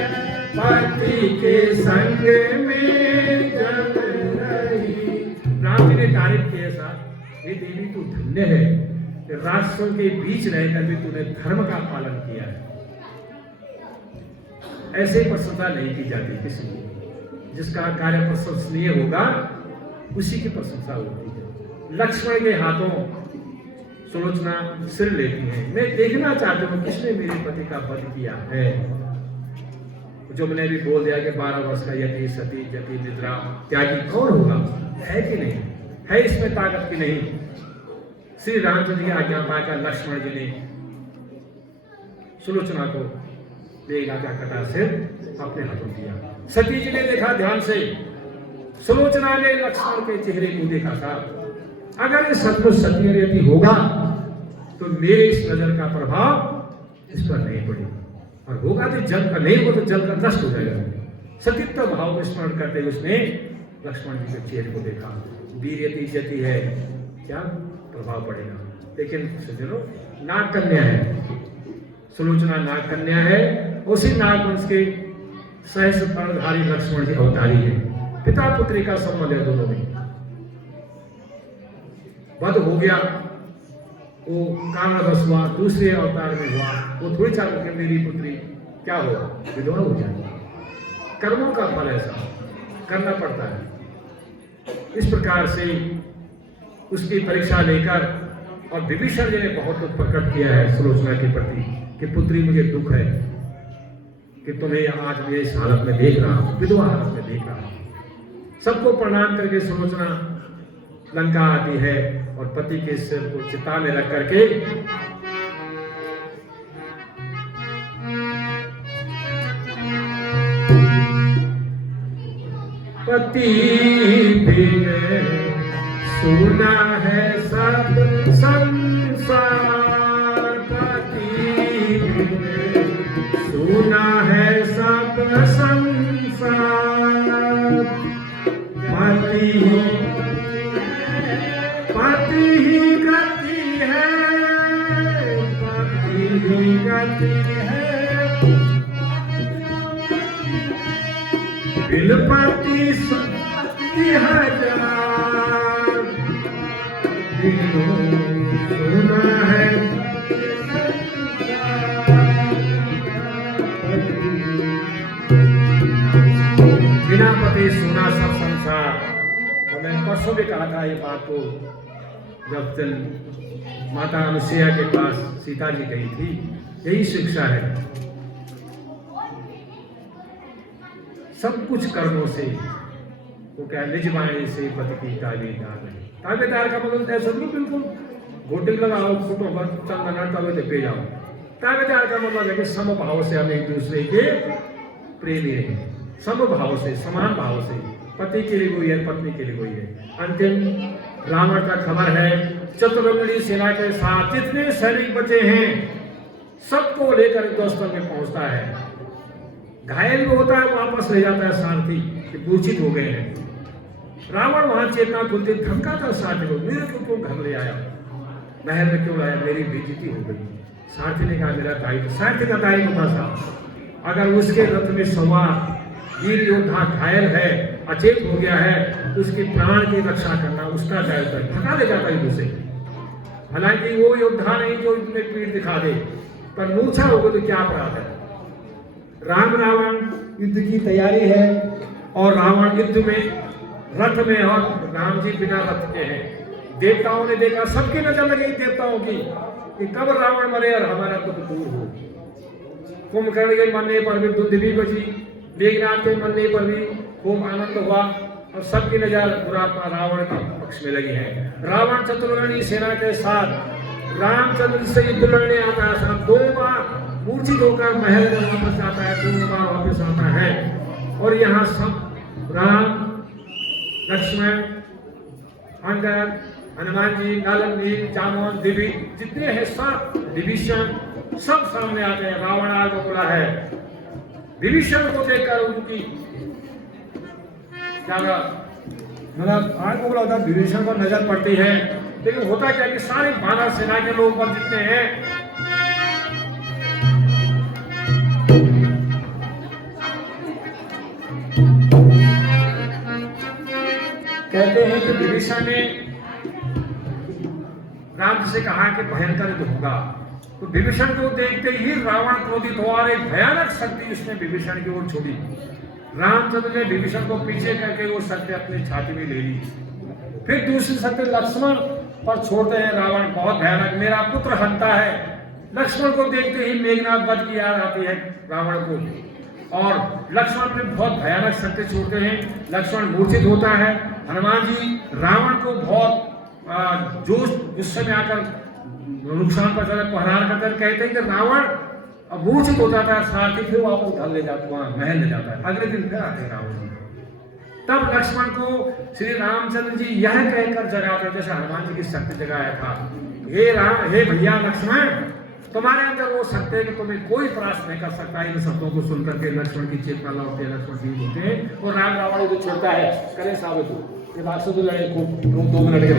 पति के संग में चल रही। राम जी ने तारीफ किया साहब, ये देवी तू धन्य है, राष्ट्रों के बीच रहकर भी तूने धर्म का पालन किया है। ऐसे प्रशंसा नहीं की जाती किसी की, जिसका कार्य प्रशंसनीय होगा उसी की प्रशंसा होती है। लक्ष्मण के हाथों सुलोचना सिर लेती है, मैं देखना चाहती हूँ किसने मेरे पति का वध किया है। जो मैंने भी बोल दिया कि 12 वर्ष का यति सती जति निद्रा त्यागी कौन होगा, है कि नहीं है, इसमें ताकत की नहीं। श्री रामचंद्र की आज्ञा पाकर लक्ष्मण जी ने सुलोचना को देगा का कटा सिर अपने हाथों दिया। सती जी ने देखा ध्यान से, सुलोचना ने लक्ष्मण के चेहरे को देखा था। अगर ये सचमुच सत्य यदि होगा तो मेरे इस नजर का प्रभाव इस पर नहीं पड़ेगा, और होगा तो जल का नहीं हो तो जल का नष्ट हो जाएगा। सतीत्व भाव में स्मरण करते हुए उसने लक्ष्मण जी के चेहरे को देखा। वीर यति जति है, क्या प्रभाव पड़ेगा। लेकिन सज्जनों, नाग कन्या है, सुलोचना नाग कन्या है, उसी नागवंश के सहस्र पर्णधारी लक्ष्मण जी अवतारी है। पिता पुत्री का संबंध है दोनों में। वध हो गया, वो कामवश हुआ, दूसरे अवतार में हुआ, वो थोड़ी चाहते कि मेरी पुत्री क्या हो, विधवा हो जाए। कर्मों का फल ऐसा करना पड़ता है। इस प्रकार से उसकी परीक्षा लेकर, और विभीषण जी ने बहुत कुछ प्रकट किया है सुलोचना के प्रति कि पुत्री मुझे दुख है कि तुम्हें आज मैं इस हालत में देख रहा हूं, विधवा हालत में देख रहा हूं। सबको प्रणाम करके सुलोचना लंका आती है और पति के सिर को चिता में रख करके पति बिन सुना है सब संसार, पति बिन सुना है सब संसार, पति ही गति है, पति ही गति है, बिन पति सुखी हजार, सुना है बिना पति सुना सब संसार। और मैंने परसों भी कहा था ये बात को, जब माता अनुसुईया के पास सीता जी गई थी, यही शिक्षा है। सब कुछ कर्मों से, वो क्या निज वाणी से पति की ताबेदार नहीं। ताबेदार का मतलब ऐसा नहीं बिल्कुल घोटिंग लगाओ, फुटो पर चंदन तवे पे जाओ। ताबेदार का मतलब है कि समभाव से हम एक दूसरे के प्रेमी रहे, समभाव से, समान भाव से। पति के लिए कोई है, पत्नी के लिए कोई है। अंतिम रावण का खबर है, चतुरंगनी सेना के साथ जितने सैनिक बचे हैं सबको लेकर दोस्तों में पहुंचता है। घायल में होता है, वापस ले जाता है सारथी कि मूर्छित हो गए हैं। रावण वहां चेतना खुलते धमका था सारथी को, मेरे को क्यों घर ले आया, महल में क्यों लाया, मेरी बेइज्जती हो गई। सारथी ने कहा मेरा दायित्व, सारथी का दायित्व था साहब, अगर उसके रथ में सवार वीर योद्धा घायल है, अचेत हो गया है, तो उसके प्राण की रक्षा करना उसका दायित्व है। भगा ले जाता है उसे। हालांकि वो योद्धा नहीं जो इतने पीठ दिखा दे, पर मूर्छा हो गई तो क्या अपराध है। राम रावण युद्ध की तैयारी है और रावण युद्ध में रथ में और राम जी बिना रथ के हैं। देवताओं ने देखा, सबकी नजर लगी देवताओं की कि कब रावण मरे और हमारा दुख दूर हो। कुंभकर्ण के मरने पर भी दुर्दि बची, मेघनाथ के मरने पर भी खूब आनंद हुआ और सबकी नजर दुरात्मा रावण के पक्ष में लगी है। रावण चतुर्वर्णी सेना के साथ रामचंद्र से युद्ध लड़ने आता है। 2 बार मूर्छित होकर महल में वापस आता है, 2 बार वापस आता है। और यहाँ सब राम, लक्ष्मण, अंगद, हनुमान जी, नल, नील, जामवंत, दिव्य जितने हैं सब, विभीषण सब सामने आते हैं। रावण आग बोला है। विभीषण को देखकर उनकी ज्यादा मतलब आग बोला होता है, विभीषण को नजर पड़ती है। लेकिन होता क्या कि सारे वानर सेना के लोग पर जितने हैं कहते हैं कि विभीषण ने राम जी से कहा कि भयंकर युद्ध होगा। तो विभीषण को देखते ही रावण क्रोधित हुआ और एक भयानक शक्ति उसने विभीषण की ओर छोड़ी। रामचंद्र ने विभीषण को पीछे करके वो शक्ति अपनी छाती में ले ली। फिर दूसरी शक्ति लक्ष्मण पर छोड़ते हैं। रावण बहुत भयानक, मेरा पुत्र हंता है। लक्ष्मण को देखते ही मेघनाथ वध की याद आती है रावण को और लक्ष्मण ने बहुत भयानक शक्ति छोड़ते हैं। लक्ष्मण मूर्छित होता है। हनुमान जी रावण को बहुत जोश गुस्से में आकर नुकसान पहुंचाने प्रहार करते कहते हैं कि रावण अब मूर्छित हो जाता है, साथ ही फिर वापस घर ले जाता, वहां महल ले जाता है। अगले दिन फिर आते रावण। तब लक्ष्मण को श्री रामचंद्र जी यह कहकर जगाते, जैसे हनुमान जी की शक्ति जगाया था, हे राम, हे भैया लक्ष्मण, तुम्हारे अंदर वो शक्ति है कि तुम्हें कोई परास्त नहीं कर सकता। इन शब्दों को सुनकर के लक्ष्मण की चेतना लौटती है, लक्ष्मण ठीक होते हैं और राम रावण को छोड़ता है। करें साबित हो ये बात से तो लड़े खूब 2 मिनट के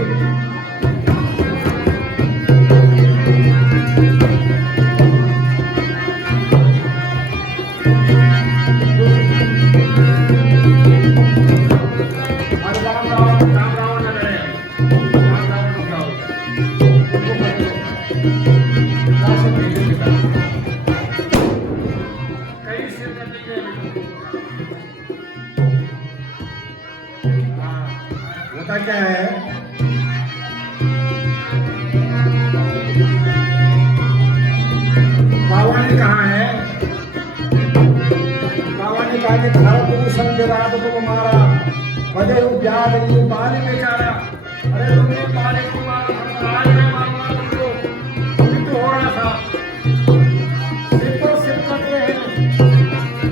होता क्या है, रावण ने कहा है, रावण ने कहा कि धर्म पुरुषन के रात को मारा, बजे उद्यान बाली बेचारा। अरे तुमने बाली को मारा, आज मैं मारूंगा तुमको, तुम तो हो रहा था। सिर्फ करते हैं,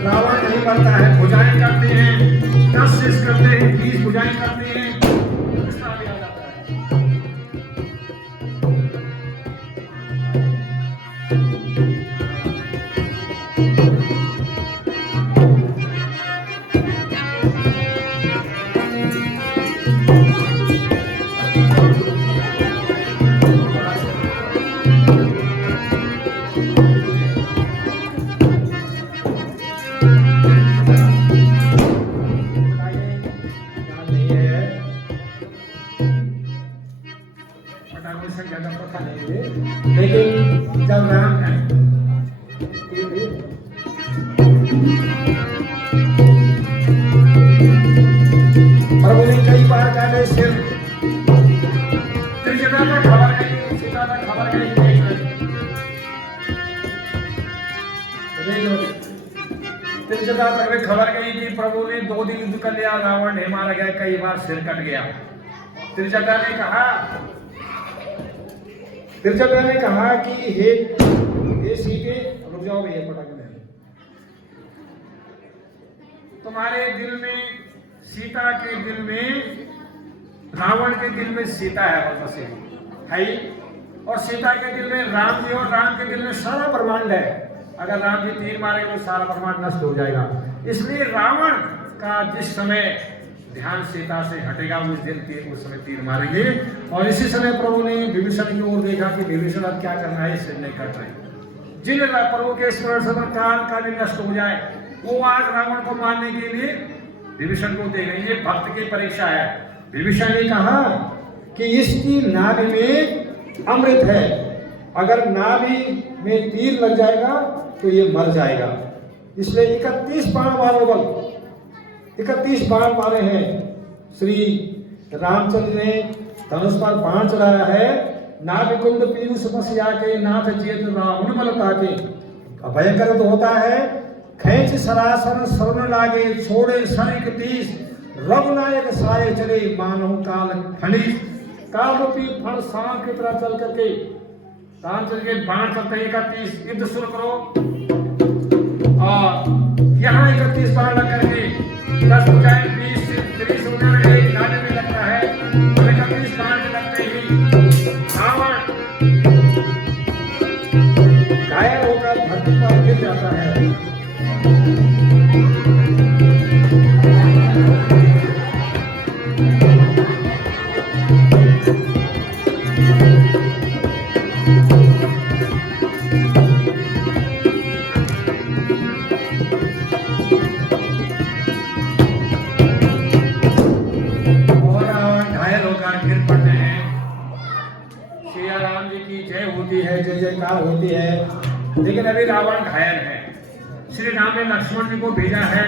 रावण नहीं करता है, भुजाएं करते हैं, 10 शीश करते हैं, 20 भुजाएं करते हैं। लेकिन जब राम प्रभु ने कई बार जाने सिर त्रिजटा पर खबर गई, सीता पर खबर गई, त्रिजटा तक खबर गई कि प्रभु ने 2 दिन युद्ध कर लिया, रावण ने मारा गया, कई बार सिर कट गया। त्रिजटा ने कहा कि हे सीते, रुक जाओ भैया पटक में, तुम्हारे दिल में, सीता के दिल में, रावण के दिल में सीता है बसे है, और सीता के दिल में राम जी, और राम के दिल में सारा ब्रह्मांड है। अगर राम जी तीर मारेंगे तो सारा ब्रह्मांड नष्ट हो जाएगा। इसलिए रावण का जिस समय ध्यान सीता से हटेगा उस समय तीर मारेंगे। और इसी समय प्रभु ने विभीषण की ओर देखा कि विभीषण अब क्या करना है, इससे नहीं कर रहे। जिन प्रभु के स्मरण से काल नष्ट हो जाए, वो आज रावण को मारने के लिए विभीषण को देख रहे। ये भक्त की परीक्षा है। विभीषण ने कहा कि इसकी नाभि में अमृत है, अगर नाभि में तीर लग जाएगा तो ये मर जाएगा। इसलिए 31 बाण मारो बल, 31 बाण मारे हैं। श्री रामचंद्र ने धनुष पर बाण चढ़ाया है। नाभिकुंड पीयूष मसिया के नाथ चेत रावण बल ताके। भयंकर तो होता है, खेच सरासर शरण लागे, छोड़े सर 31, रघुनायक साये चले, मानव काल खनिज। काल रूपी फल सांप की तरह चल करके रामचंद्र के बाण चलते 31 युद्ध शुरू करो। और यहाँ 31 बाण लग करके 10 बजाय 20 30 होने लगे, जाने में लगता है। 31 बाण के लगते ही रावण घायल होकर धरती पर गिर जाता है। जय जयकार होती है। लेकिन अभी रावण घायल है। श्री राम ने लक्ष्मण जी को भेजा है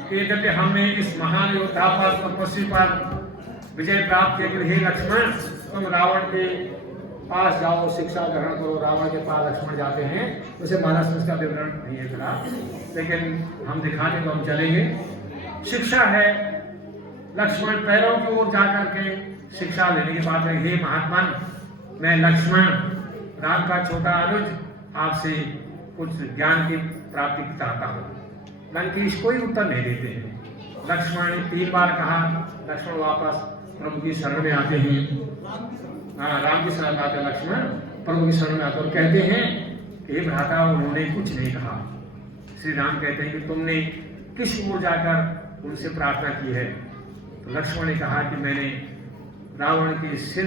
कि यद्यपि हमने इस महान योद्धा पर तपस्वी पर विजय प्राप्त किया, हे लक्ष्मण तुम रावण के पास जाओ, शिक्षा ग्रहण करो। रावण के पास लक्ष्मण जाते हैं। उसे महाराष्ट्र का विवरण नहीं है फिलहाल, लेकिन हम दिखाने को हम चलेंगे। शिक्षा है, लक्ष्मण पैरों की ओर जाकर के शिक्षा लेने की बात है। हे महात्मा, मैं लक्ष्मण राम का छोटा अनुज आपसे कुछ ज्ञान की प्राप्ति चाहता हूँ। लंकेश कोई उत्तर नहीं देते हैं। लक्ष्मण ने 3 बार कहा। लक्ष्मण वापस प्रभु की शरण में आते हैं। राम की शरण आते हैं, लक्ष्मण प्रभु की शरण में आते और कहते हैं हे भ्राता, उन्होंने कुछ नहीं कहा। श्री राम कहते हैं कि तुमने किस ओर जाकर उनसे प्रार्थना की है? तो लक्ष्मण ने कहा कि मैंने रावण के सिर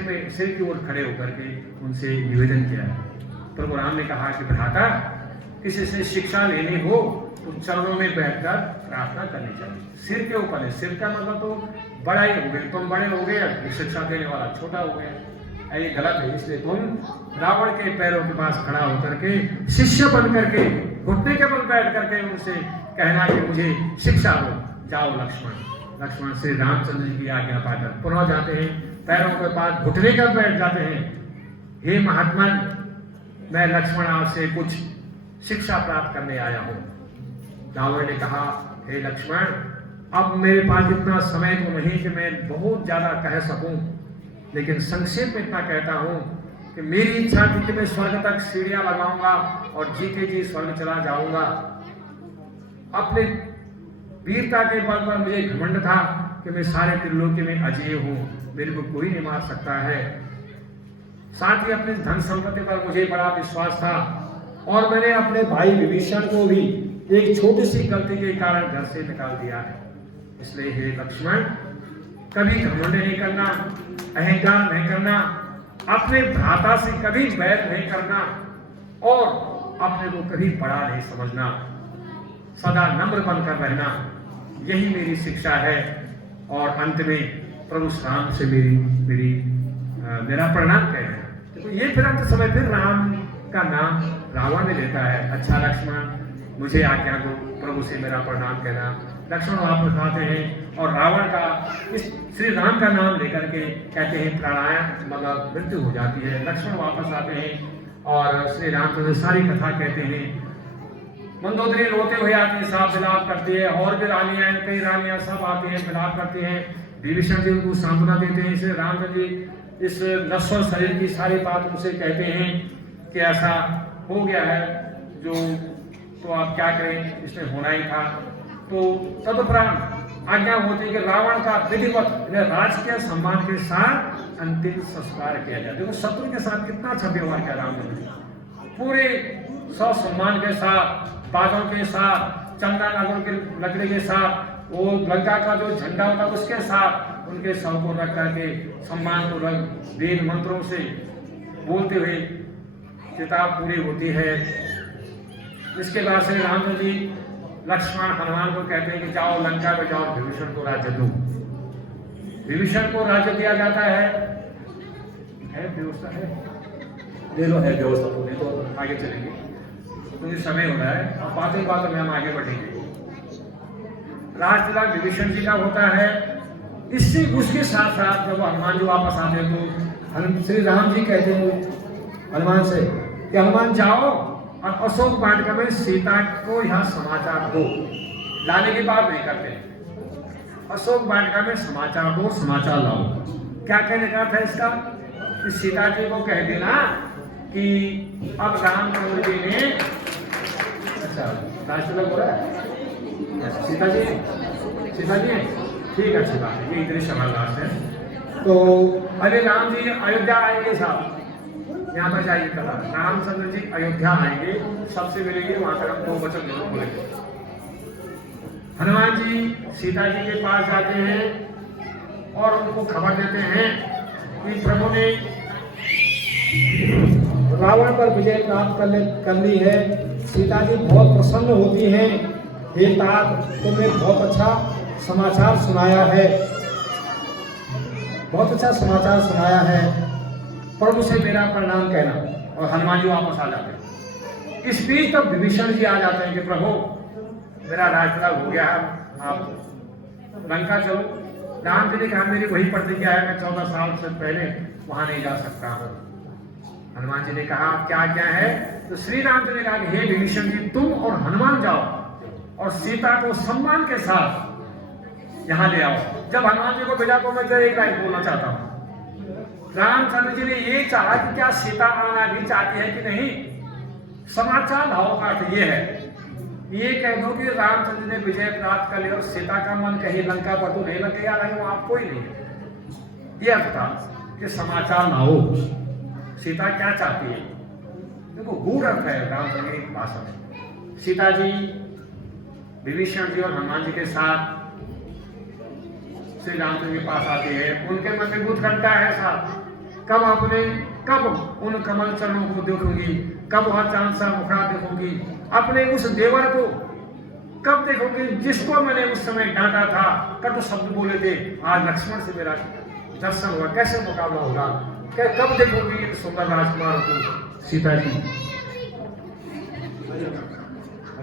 की ओर खड़े होकर के उनसे निवेदन किया है। प्रभु राम ने कहा कि भ्राता, किसी से शिक्षा लेनी हो तो चरणों में बैठकर प्रार्थना करनी चाहिए। सिर के ऊपर है, सिर का मतलब तो बड़ा ही हो गए, तुम बड़े हो गए, शिक्षा देने वाला छोटा हो गया, ये गलत है। इसलिए तुम रावण के पैरों के पास खड़ा होकर के शिष्य बन करके घुटने के बल बैठ करके उनसे कहना कि मुझे शिक्षा दो। जाओ लक्ष्मण। लक्ष्मण श्री रामचंद्र जी की आज्ञा पाकर पुनः जाते हैं, पैरों के पास घुटने कर बैठ जाते हैं। हे महात्मा, मैं लक्ष्मण आपसे कुछ शिक्षा प्राप्त करने आया हूँ। रावण ने कहा, हे लक्ष्मण, अब मेरे पास इतना समय तो नहीं कि मैं बहुत ज्यादा कह सकूं, लेकिन संक्षेप में इतना कहता हूं कि मेरी इच्छा थी कि मैं स्वर्ग तक सीढ़ियां लगाऊंगा और जीते जी स्वर्ग चला जाऊंगा। अपने वीरता के बल पर मुझे घमंड था कि मैं सारे त्रिलोकी में अजेय हूं, मेरे को कोई नहीं मार सकता है। साथ ही अपने धन संपत्ति पर मुझे बड़ा विश्वास था और मैंने अपने भाई विभीषण को भी एक छोटी सी गलती के कारण घर से निकाल दिया है। इसलिए हे लक्ष्मण, कभी घमंड नहीं करना, अहंकार नहीं करना, अपने भ्राता से कभी वैर नहीं करना और अपने को कभी बड़ा नहीं समझना, सदा नम्र बनकर रहना, यही मेरी शिक्षा है। और अंत में प्रभु राम से मेरा प्रणाम कहना। तो ये फिर अंत समय फिर राम का नाम रावण ने लेता है। अच्छा लक्ष्मण, मुझे आज्ञा दो, प्रभु से मेरा प्रणाम कहना। लक्ष्मण वापस आते हैं और रावण का इस श्री राम का नाम लेकर के कहते हैं प्राणायाम मतलब मृत्यु हो जाती है। लक्ष्मण वापस आते हैं और श्री रामचंद्र सारी कथा कहते हैं। मंदोदरी रोते हुए आती है, साफ विलाप करती है, और भी रानियां, कई रानियां सब आती हैं, विलाप करती हैं। विभीषण जी उनको सांत्वना देते हैं। श्री रामचंद्र जी इस नश्वर शरीर की सारी बात उनसे कहते हैं कि ऐसा हो गया है जो, तो आप क्या करें, इसमें होना ही था। तो तदुपरांत आज्ञा होती है कि रावण का विधिवत राजकीय सम्मान के साथ अंतिम संस्कार किया जाए। देखो शत्रु के साथ कितना अच्छा व्यवहार किया रामचंद्र जी, पूरे सम्मान के साथ, बाजों के साथ, चंदा नागों के लकड़ी के साथ, वो लंका का जो झंडा होता है उसके साथ उनके शव को रख करके सम्मान पूर्वक वेद मंत्रों से बोलते हुए किताब पूरी होती है। इसके बाद से रामचंद्र जी लक्ष्मण हनुमान को कहते हैं कि जाओ लंका में जाओ, विभीषण को राज्य दो। विभीषण को राज्य दिया जाता है व्यवस्था है, ले लो, है व्यवस्था, तो नहीं तो आगे चलेंगे। क्योंकि समय हो रहा है, अब बातों में हम आगे बढ़ेंगे। राजतिलक विभीषण जी का होता है। इससे उसके साथ साथ जब हनुमान जी वापस आते हैं तो श्री राम जी कहते हैं हनुमान से कि हनुमान जाओ और अशोक वाटिका में सीता को यहाँ समाचार दो। लाने की बात नहीं करते, अशोक वाटिका में समाचार दो, समाचार लाओ। क्या कहने का था इसका कि सीता जी को कह देना कि अब रामचंद्र जी ने, अच्छा राजतिलक हो रहा है, सीता जी ठीक, अच्छी बात है, ये इतनी समझदार है। तो अरे राम जी अयोध्या आएंगे साहब, यहाँ पर जाइए कला, रामचंद्र जी अयोध्या आएंगे, सबसे मिलेंगे, वहां पर हम 2 वचन जरूर बोलेंगे। हनुमान जी सीता जी के पास जाते हैं और उनको खबर देते हैं कि प्रभु ने रावण पर विजय प्राप्त कर ली है। सीता जी बहुत प्रसन्न होती हैं। हे तात, तुमने बहुत अच्छा समाचार सुनाया है, बहुत अच्छा समाचार सुनाया है, प्रभु से मेरा प्रणाम कहना। और हनुमान जी वापस आ जाते हैं। इस बीच तब विभीषण जी आ जाते हैं कि प्रभु मेरा राजतिलक हो गया है, आप लंका चलो। राम जी ने कहा मेरी वही प्रतिज्ञा है, मैं 14 साल से पहले वहां नहीं जा सकता हूं। हनुमान जी ने कहा क्या क्या है, तो श्री राम जी ने कहा हे विभीषण जी, तुम और हनुमान जाओ और सीता को सम्मान के साथ यहाँ ले आओ। जब हनुमान जी को भेजा तो मैं एक लाइन बोलना चाहता हूँ। रामचंद्र जी ने ये चाहा कि क्या सीता आना भी चाहती है कि नहीं। समाचार भाव का अर्थ ये है, ये कह दो कि रामचंद्र ने विजय प्राप्त कर लिया और सीता का मन कहीं लंका पर तो नहीं लगेगा, नहीं वो आपको ही नहीं है। ये अर्थ था कि समाचार ना हो, सीता क्या चाहती है। देखो गूढ़ अर्थ है रामचंद्र की भाषा में। सीता जी विभीषण जी और हनुमान जी के साथ श्री रामचंद्र के पास आते हैं। उनके मन में बुद्ध करता है साहब, कब उन कमल चरणों को देखूंगी, कब वह चांद सा मुखड़ा देखूंगी, अपने उस देवर को कब देखोगे जिसको मैंने उस समय डांटा था, कटु शब्द बोले थे। आज लक्ष्मण से मेरा दर्शन हुआ, कैसे मुकाबला होगा, कब देखोगी सुंदर राजकुमार को।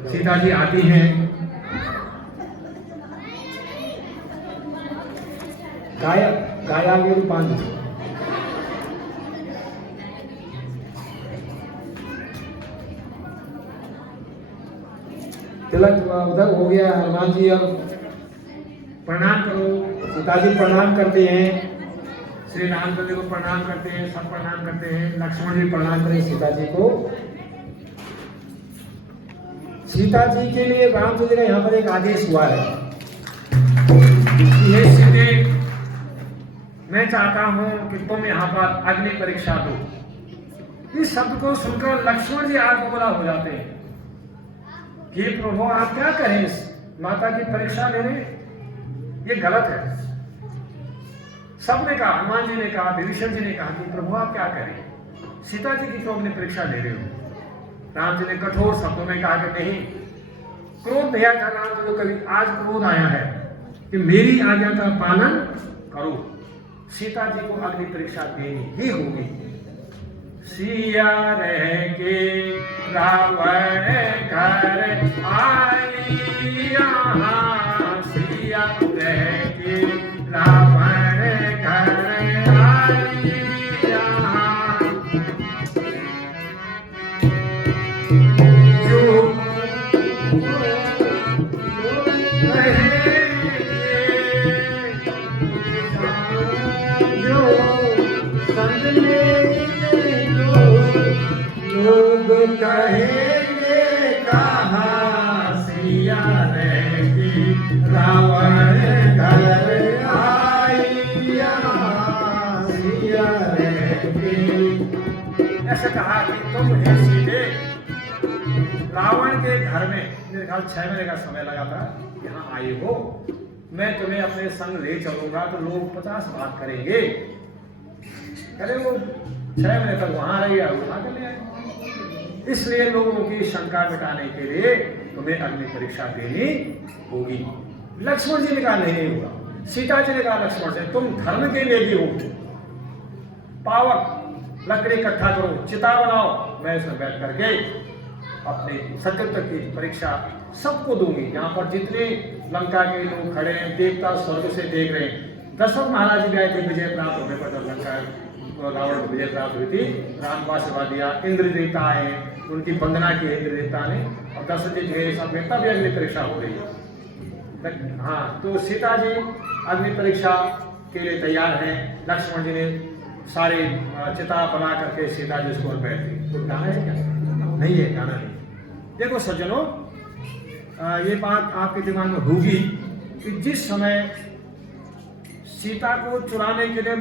सीता जी आती हैं, गाया के रूपांतर तिलक उधर हो गया। हनुमान जी अब प्रणाम करो, सीता जी प्रणाम करते हैं, श्री रामचंद्र को प्रणाम करते हैं, सब प्रणाम करते हैं, लक्ष्मण जी प्रणाम करें सीता जी को। सीता जी के लिए रामचंद्र का यहाँ पर एक आदेश हुआ है, ये सीधे मैं चाहता हूं कि तुम यहाँ पर अग्नि परीक्षा दो। इस शब्द को सुनकर लक्ष्मण जी आग बबूला हो जाते हैं कि प्रभु आप क्या करें, इस माता की परीक्षा ले रहे, ये गलत है। सबने कहा, हनुमान जी ने कहा, विभीषण जी ने कहा कि प्रभु आप क्या करें, सीता जी की क्यों अपनी परीक्षा ले रहे हो। राम जी ने कठोर शब्दों में कहा कि नहीं, क्रोध नहीं आया था राम जी को कभी, आज क्रोध आया है कि मेरी आज्ञा का पालन करो। सीता जी को अग्नि परीक्षा देनी ही होगी। सिया रह के रावण घर आई, सिया रह के रावण घर आई, जो लोग कहेंगे कहाँ सिया रह के रावण घर आई, सिया रह के। ऐसे कहा कि तुम हे सीते रावण के घर में, मेरे ख्याल 6 महीने का समय लगा था, यहाँ आए हो, मैं तुम्हें अपने संग ले चलूंगा तो लोग 50 बात करेंगे, करे वो 6 महीने तक वहां रहेगा, उठा कर ले आए। इसलिए लोगों की शंका मिटाने के लिए तुम्हें अग्नि परीक्षा देनी होगी। लक्ष्मण जी ने कहा नहीं होगा। सीता जी ने कहा लक्ष्मण से, तुम धर्म के लिए भी हो, पावक लकड़ी इकट्ठा करो, चिता बनाओ, मैं इसमें बैठ करके अपने सत्यत्व की परीक्षा सबको दूंगी। यहाँ पर जितने लंका के लोग खड़े हैं, देवता स्वर्ग से देख रहे हैं। दशरथ महाराज जी गए थे विजय प्राप्त होने पर, जब लंका रावण को विजय प्राप्त हुई थी, राम को आशीर्वाद दिया, इंद्र देवता आए, उनकी वंदना की इंद्र देवता ने, और दशरथ जी थे सब में, तब अग्नि परीक्षा हो रही है। हाँ, तो सीता जी अग्नि परीक्षा के लिए तैयार हैं। लक्ष्मण जी ने सारे चिता बना करके सीता जी उसको बैठ गई। तो गाना है क्या? नहीं है, गाना नहीं। देखो सज्जनों, ये बात आपके दिमाग में होगी कि जिस समय सीता को चुराने के लिए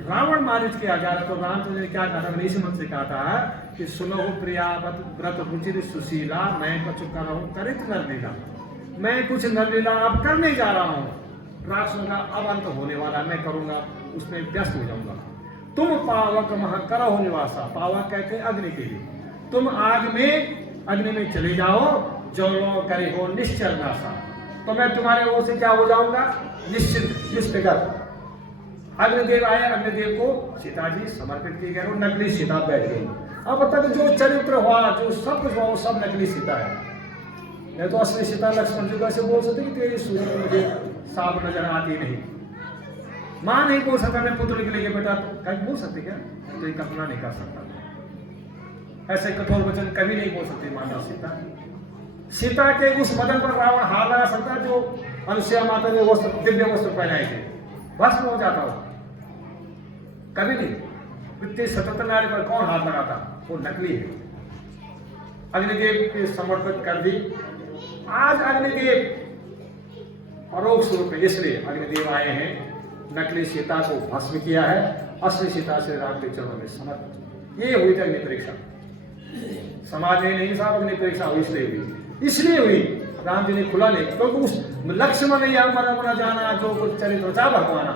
रावण मारिच किया जा रहा, तो रामचंद्र ने क्या कहा था? ऋषि मंत्र से कहा था कि सुनो प्रिया व्रत रुचिर सुशीला, मैं कुछ कर रहा हूँ करित नरलीला, मैं कुछ नरलीला अब करने जा रहा हूँ। राक्षसों का अब अंत होने वाला, मैं करूंगा, उसमें व्यस्त हो जाऊंगा। तुम पावक मह करो निवासा, पावक कहते हैं अग्नि के लिए। तुम आग में, अग्नि में चले जाओ, जो लो करे हो निश्चर नासा, तो मैं तुम्हारे ओर से क्या हो जाऊंगा? निश्चित, निष्फिकर। अग्निदेव आए, अग्निदेव को सीता जी समर्पित की गए, नकली सीता बैठ गई। अब तक जो चरित्र हुआ, जो सब कुछ हुआ, वो सब नकली सीता है। नहीं तो असली सीता लक्ष्मण जी कैसे बोल सकते कि तेरी सूरत मुझे साफ नजर आती नहीं। माँ नहीं बोल सकता मैं पुत्र के लिए बेटा, कहीं बोल सकते क्या? तो ये कल्पना नहीं कर सकता। ऐसे कठोर वचन कभी नहीं बोल सकती माता सीता। सीता के उस मदन पर रावण हार लगा सकता जो अनुसुईया माता ने वस्त्र, दिव्य वस्त्र पहनाए थे, भस्म हो जाता हो, कभी नहीं। इतनी स्वतंत्र नारी पर कौन हाथ लगाता? वो नकली है। अग्निदेव के समर्पित कर दी। आज अग्निदेव परोक्ष रूप में, इसलिए अग्निदेव आए हैं, नकली सीता को भस्म किया है, असली सीता से राम के चरणों में समर्पित। ये हुई थी अग्नि परीक्षा। समाज ने नहीं साहब, अग्नि परीक्षा हुई इसलिए हुई। राम जी ने खुला नहीं, क्योंकि उस लक्ष्मण ने मरा जाना, जो कुछ चरित्र था भगवाना।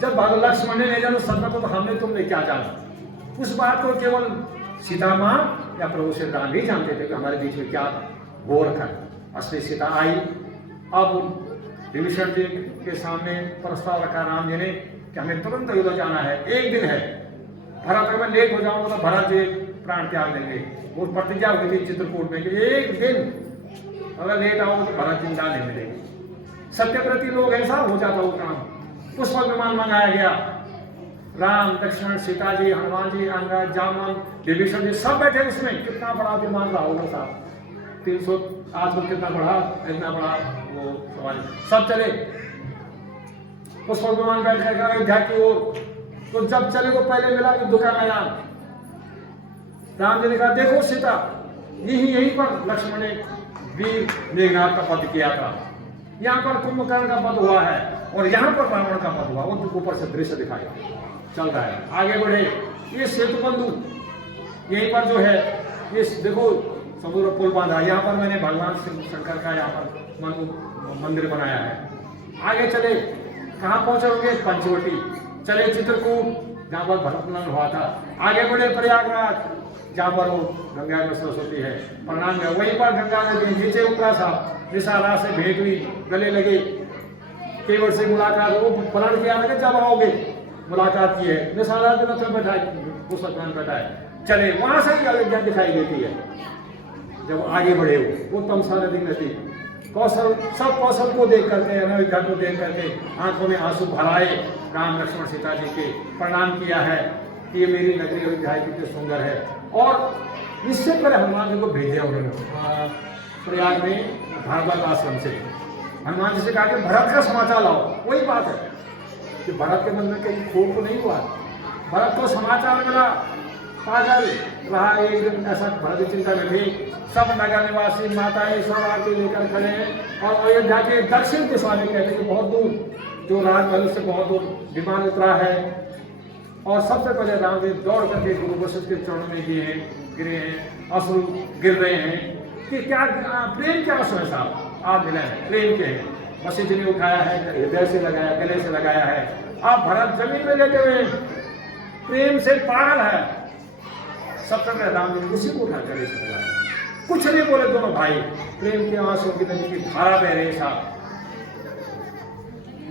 जब लक्ष्मण ने नहीं जाना सपना, तो हमने तुमने क्या जाना? उस बात को केवल सीता माँ या प्रभु श्री राम ही जानते थे कि हमारे बीच में क्या हो रखा है। असली सीता आई। अब विभीषण जी के सामने प्रस्ताव रखा राम जी ने कि हमें तुरंत अयोध्या जाना है, एक दिन है। भरत अगर लेट हो जाऊंगा तो भरत जी प्राण त्याग देंगे। वो प्रतिज्ञा हुई थी चित्रकूट में कि एक दिन अगर लेट आओगे तो भरत जिंदा नहीं मिलेगी। सत्यव्रती लोग ऐसा हो जाता वो काम। पुष्पक विमान मंगाया गया। राम, लक्ष्मण, सीता जी, हनुमान जी, अंगद, जामन, विभीषण जी सब बैठे उसमें। कितना बड़ा विमान रहा होगा साहब, 300 आज कितना बड़ा, इतना बड़ा वो सवारी, सब चले। पुष्पक विमान बैठ कर अयोध्या की ओर। तो जब चले को पहले मिला कि दुकान मैदान। राम जी ने कहा देखो सीता, यहीं पर लक्ष्मण ने वीर मेघनाथ का पद किया था, यहाँ पर कुंभकर्ण का पद हुआ है, और यहाँ पर रावण का पद हुआ। वो ऊपर से दृश्य दिखाया चल रहा है। आगे बढ़े, ये सेतु बंधु यहीं पर जो है, ये देखो समुद्र पुल बांधा, यहाँ पर मैंने भगवान शंकर का यहाँ पर मंदिर बनाया है। आगे चले, कहाँ पहुंचे होंगे? पंचवटी। चले चित्रकूट, जहाँ पर भरत मिलन हुआ था। आगे बढ़े प्रयागराज, जहाँ पर वो गंगा में सरस्वती है, प्रणाम है। वहीं पर गंगा नदी नीचे उतरा था, निशारा से भेंट हुई, गले लगे, केवल से मुलाकात। वो प्रण किया था कि जब आओगे मुलाकात की है। निशारा के रथ में बैठा है, पुस्तक बैठा है। चले, वहां से ही अयोध्या दिखाई देती है। जब आगे बढ़े वो तमसा नदी में थी। कौशल, सब कौशल को देख करके, अयोध्या को देख करके आंखों में आंसू भराए। राम, लक्ष्मण, सीता जी के प्रणाम किया है कि ये मेरी नगरी अयोध्या कितनी सुंदर है। और इससे पहले हनुमान जी को भेजे उन्होंने प्रयाग में भारद्वाज आश्रम से। हनुमान जी से कहा कि भरत का समाचार लाओ। वही बात है कि भरत के मन में कहीं खोट तो नहीं हुआ। भरत को समाचार मिला, पागल रहा। एक दिन ऐसा भरत चिंता में थे, सब नगर निवासी माताएं सब आरती लेकर खड़े हैं। और अयोध्या के दक्षिण दिशा में कहते हैं बहुत दूर, जो राजमहल से बहुत दूर विमान उतरा है। और सबसे पहले रामदेव दौड़ करके गुरु वशिष्ठ के चरणों में गिरे हैं, आंसू गिर रहे हैं कि क्या प्रेम के आंसू है साहब, आप मिले हैं, प्रेम के हैं। वशिष्ठ जी ने उठाया है, हृदय से लगाया, गले से लगाया है। आप भरत जमीन में लेटे हुए प्रेम से पागल है। सबसे पहले राम ने उसी को उठा गले से लगाया, कुछ नहीं बोले दोनों भाई। प्रेम के आंसू की नदी की धारा बह रही साहब।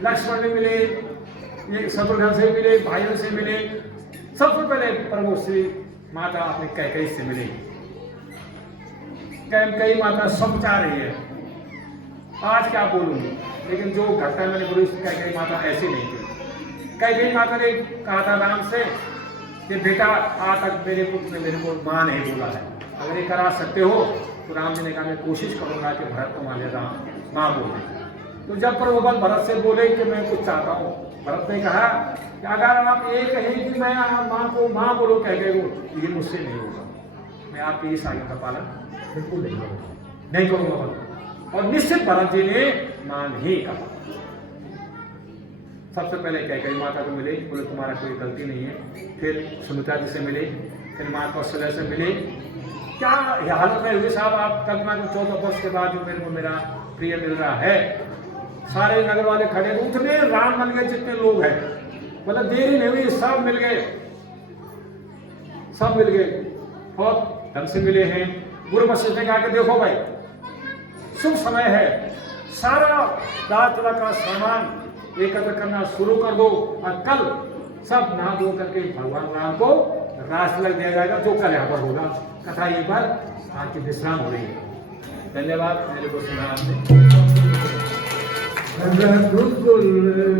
लक्ष्मण ने मिले, ये शत्रुघ्न से मिले, भाइयों से मिले। सबसे पहले प्रभु श्री माता अपने कैकेयी से मिले। कई माता समझा रही है, आज क्या बोलूं, लेकिन जो घटना मैंने बोली कई माता ऐसी नहीं थी। कई माता ने कहा था राम से कि बेटा आज तक मेरे पुत्र ने मेरे को माँ नहीं बोला है, अगर ये करा सकते हो तो राम जी ने कहा मैं कोशिश करूंगा कि भरत को माने राम माँ बोले। तो जब प्रभुबल भरत से बोले कि मैं कुछ चाहता हूँ, भरत ने कहा कि अगर आप ये कहें कि मैं माँ को माँ बोलो कह गए हो, ये मुझसे नहीं होगा, मैं आपकी इस आज्ञा का पालन बिल्कुल नहीं करूँगा। और निश्चित भरत जी ने मान ही कहा। सबसे पहले कई माता को मिले, बोले तुम्हारा कोई गलती नहीं है। फिर सुमित्रा जी से मिले, फिर माँ कौशल्या से मिले। क्या हालत में हुई साहब, आप कल्पना को 14 वर्ष के बाद जो मेरे को मेरा प्रिय मिल रहा है, सारे नगर वाले खड़े, उतने राम बन गए जितने लोग हैं, मतलब देरी नहीं हुई, सब मिल गए, सब मिल गए, बहुत ढंग से मिले हैं। गुरु वशिष्ठ ने कहा कि देखो भाई शुभ समय है, सारा राजतला का सामान एकत्र करना शुरू कर दो और कल सब नहा धो करके भगवान राम को रास लग दिया जाएगा, जो कल यहाँ पर होगा। कथा ये पर आज की विश्राम हो रही है। धन्यवाद मेरे को सुना आपने। रघुकुल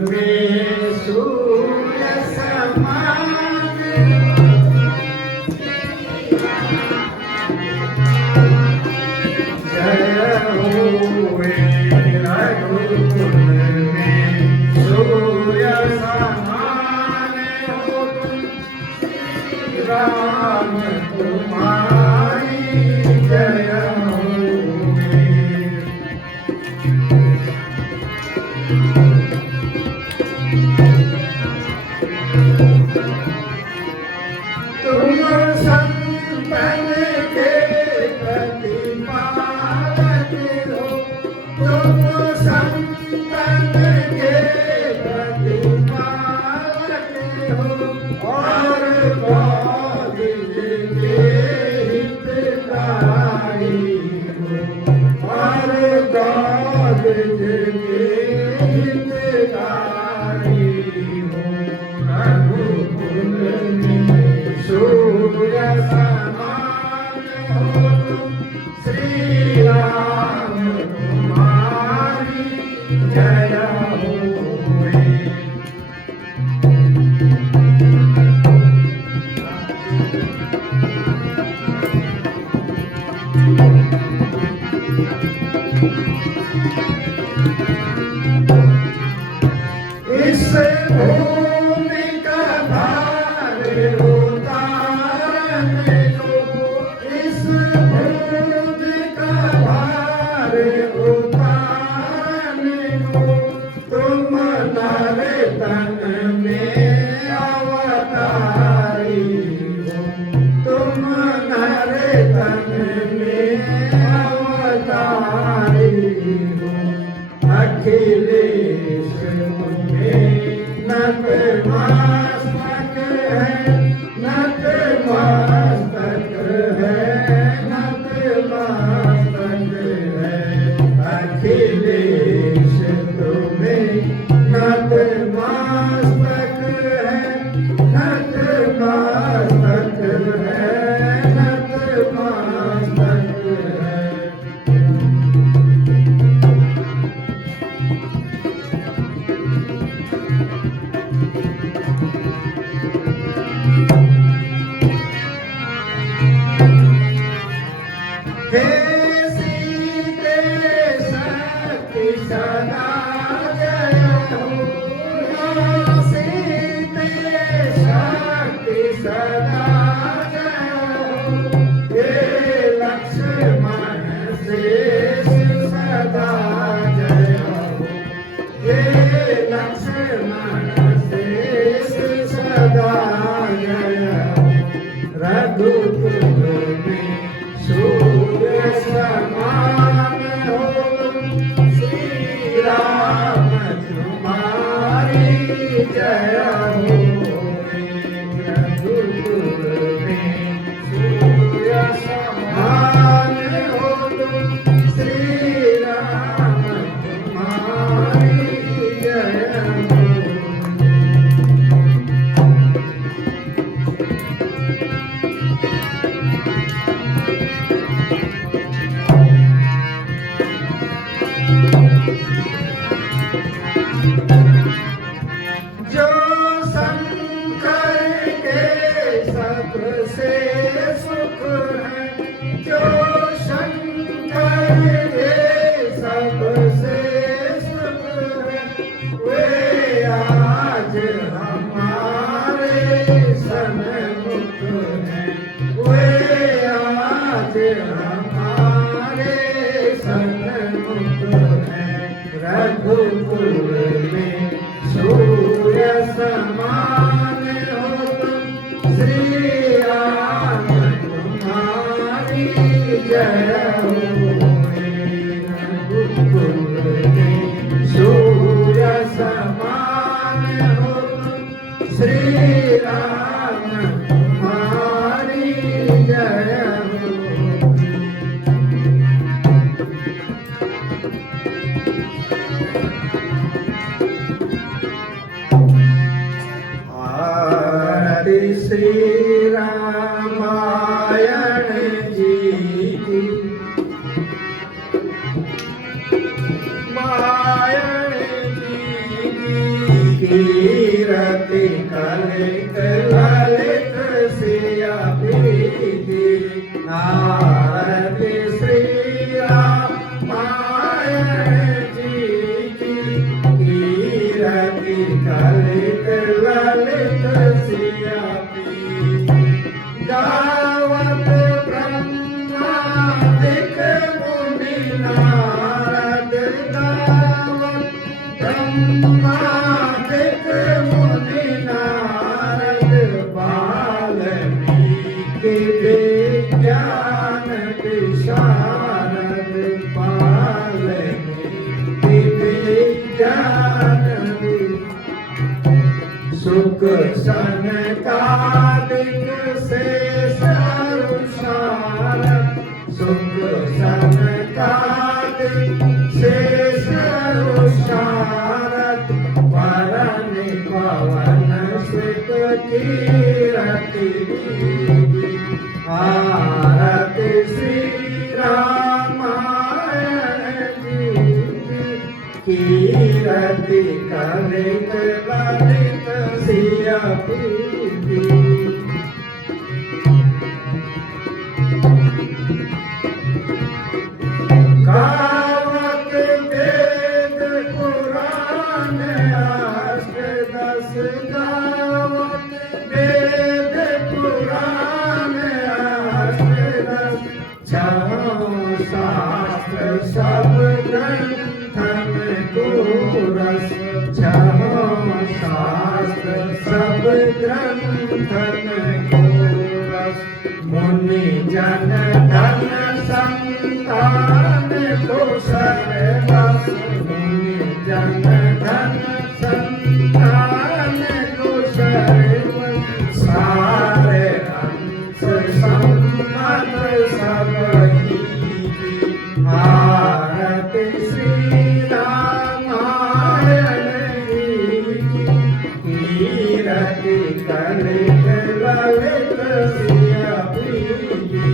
में सूर्य समान जय होवे, रघुकुल में सूर्य समान हो राम तुम्हारी जय होवे। तुम संतन के प्रतिपालक हो, तुम संतन के प्रतिपालक हो, और बहुत के हितकारी हो, और बहुत के हितकारी हो। रघुकुल में सूर्य समान हो, श्री राम तुम्हारी जय होवे। इस भूमि का भार उतारने को, इस भूमि का भार उतारने को, तुम नर तन में अवतारी हो, तुम नर तन में अवतारी हो। अखिलेश तुम्हें नतमस्तक है, नतमस्तक है, नतमस्तक है। अखिलेश तुम्हें नतमस्तक है, नतमस्तक है, नतमस्तक है। हे सीते सती सदा जय हो, सीते सती सदा जय हो। हे लक्ष्मण शेष सदा जय हो, हे लक्ष्मण शेष सदा जय हो। रघुकुल में सूर्य समान हो, श्री राम तुम्हारी जय होवे। रघुकुल में सूर्य समान हो, श्री राम जो शंकर के सबसे सुख है, जो शंकर के सबसे सुख है, वे आज हमारे सन्मुख हैं, वे आज हमारे सन्मुख हैं। रघुकुल में सूर्य समान हो तुम, श्री राम तुम्हारी जय हो। रघुकुल में सूर्य समान हो तुम, श्री राम तुम्हारी जय हो। आरती श्री रामायण जी की, मायण जी की कीरति कलित ललित सिया प्रीति। आरती श्री रामायण जी की कीरति कलित ललित सिया प्रीति। गावत ब्रह्मादिक मुनि नारद, गावत ब्रह्मादिक मुनि नारद, वाल्मीकि विज्ञान विशारद, वाल्मीकि विज्ञान सुख सनकादिक शेष अनुसारद, सुख सनकादिक शेष अनुसारद, वरन पवन सुत कीरति कीजिए। आरती श्री रामायण जी की कीरति कलित ललित सिया प्रीति। गावत वेद पुराण अष्टदश, गावत वेद पुराण अष्टदश, छहों शास्त्र सब ग्रंथन को रस, छहों शास्त्र सब ग्रंथन को रस। मुनि जन धन संतान कुशल बस, मुनि जन धन संतान कुशल बस, सारे अंश सम्मत सब कीजिए। आरती श्री रामायण जी की कीरति कलित ललित सिया प्रीति।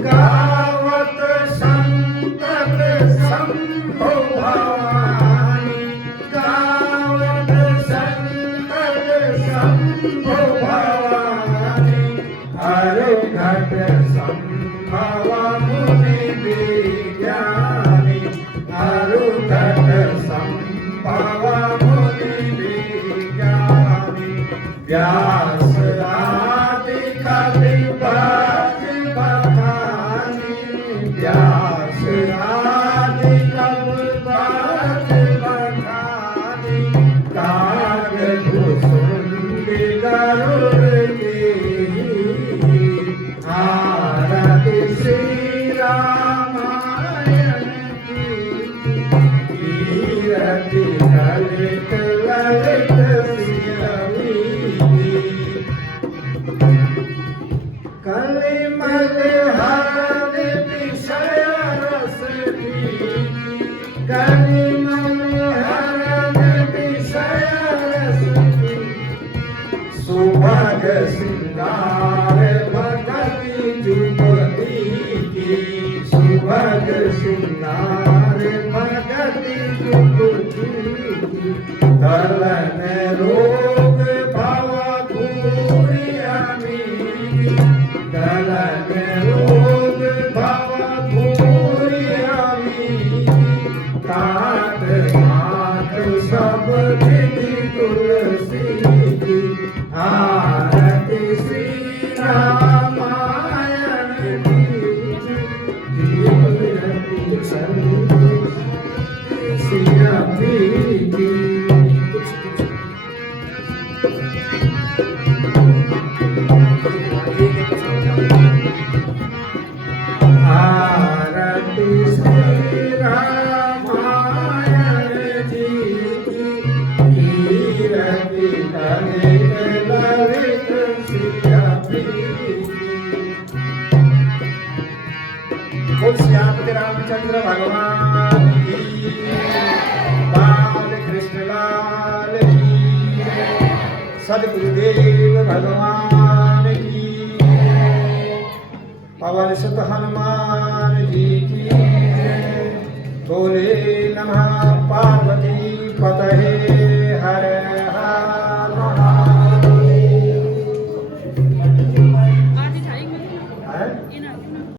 गावत संतत शंभु भवानी, गावत संतत शंभु भवानी, अरु घट संभव मुनि विज्ञानी, अरु घट संभव मुनि विज्ञानी। व्यास आदि कवि बाज बखानी, व्यास आदि कवि बाज बखानी, कागभूषुंडी गरुड़ की। आरती श्री रामायण की कीरति कलित ललित सिया प्रीति। कलिमल हर विषय रस प्रीति, कलिमल हर विषय रस प्रीति। सुभग सिंगार भगति जुग गलन रोग भावा पूरी आमी गलन रोग भावा पूरी आमी तात मात सब विधि तुलसी की आरती श्री रामायण की जीवरती सिया की आरती श्री रामायण जी की कीरति कलित ललित सिया की बोल श्यामति रामचंद्र भगवान की बाल कृष्ण लाल की सद्गुरुदेव भगवान की पवन सुत हनुमान जी की बोले नमः पार्वती पतये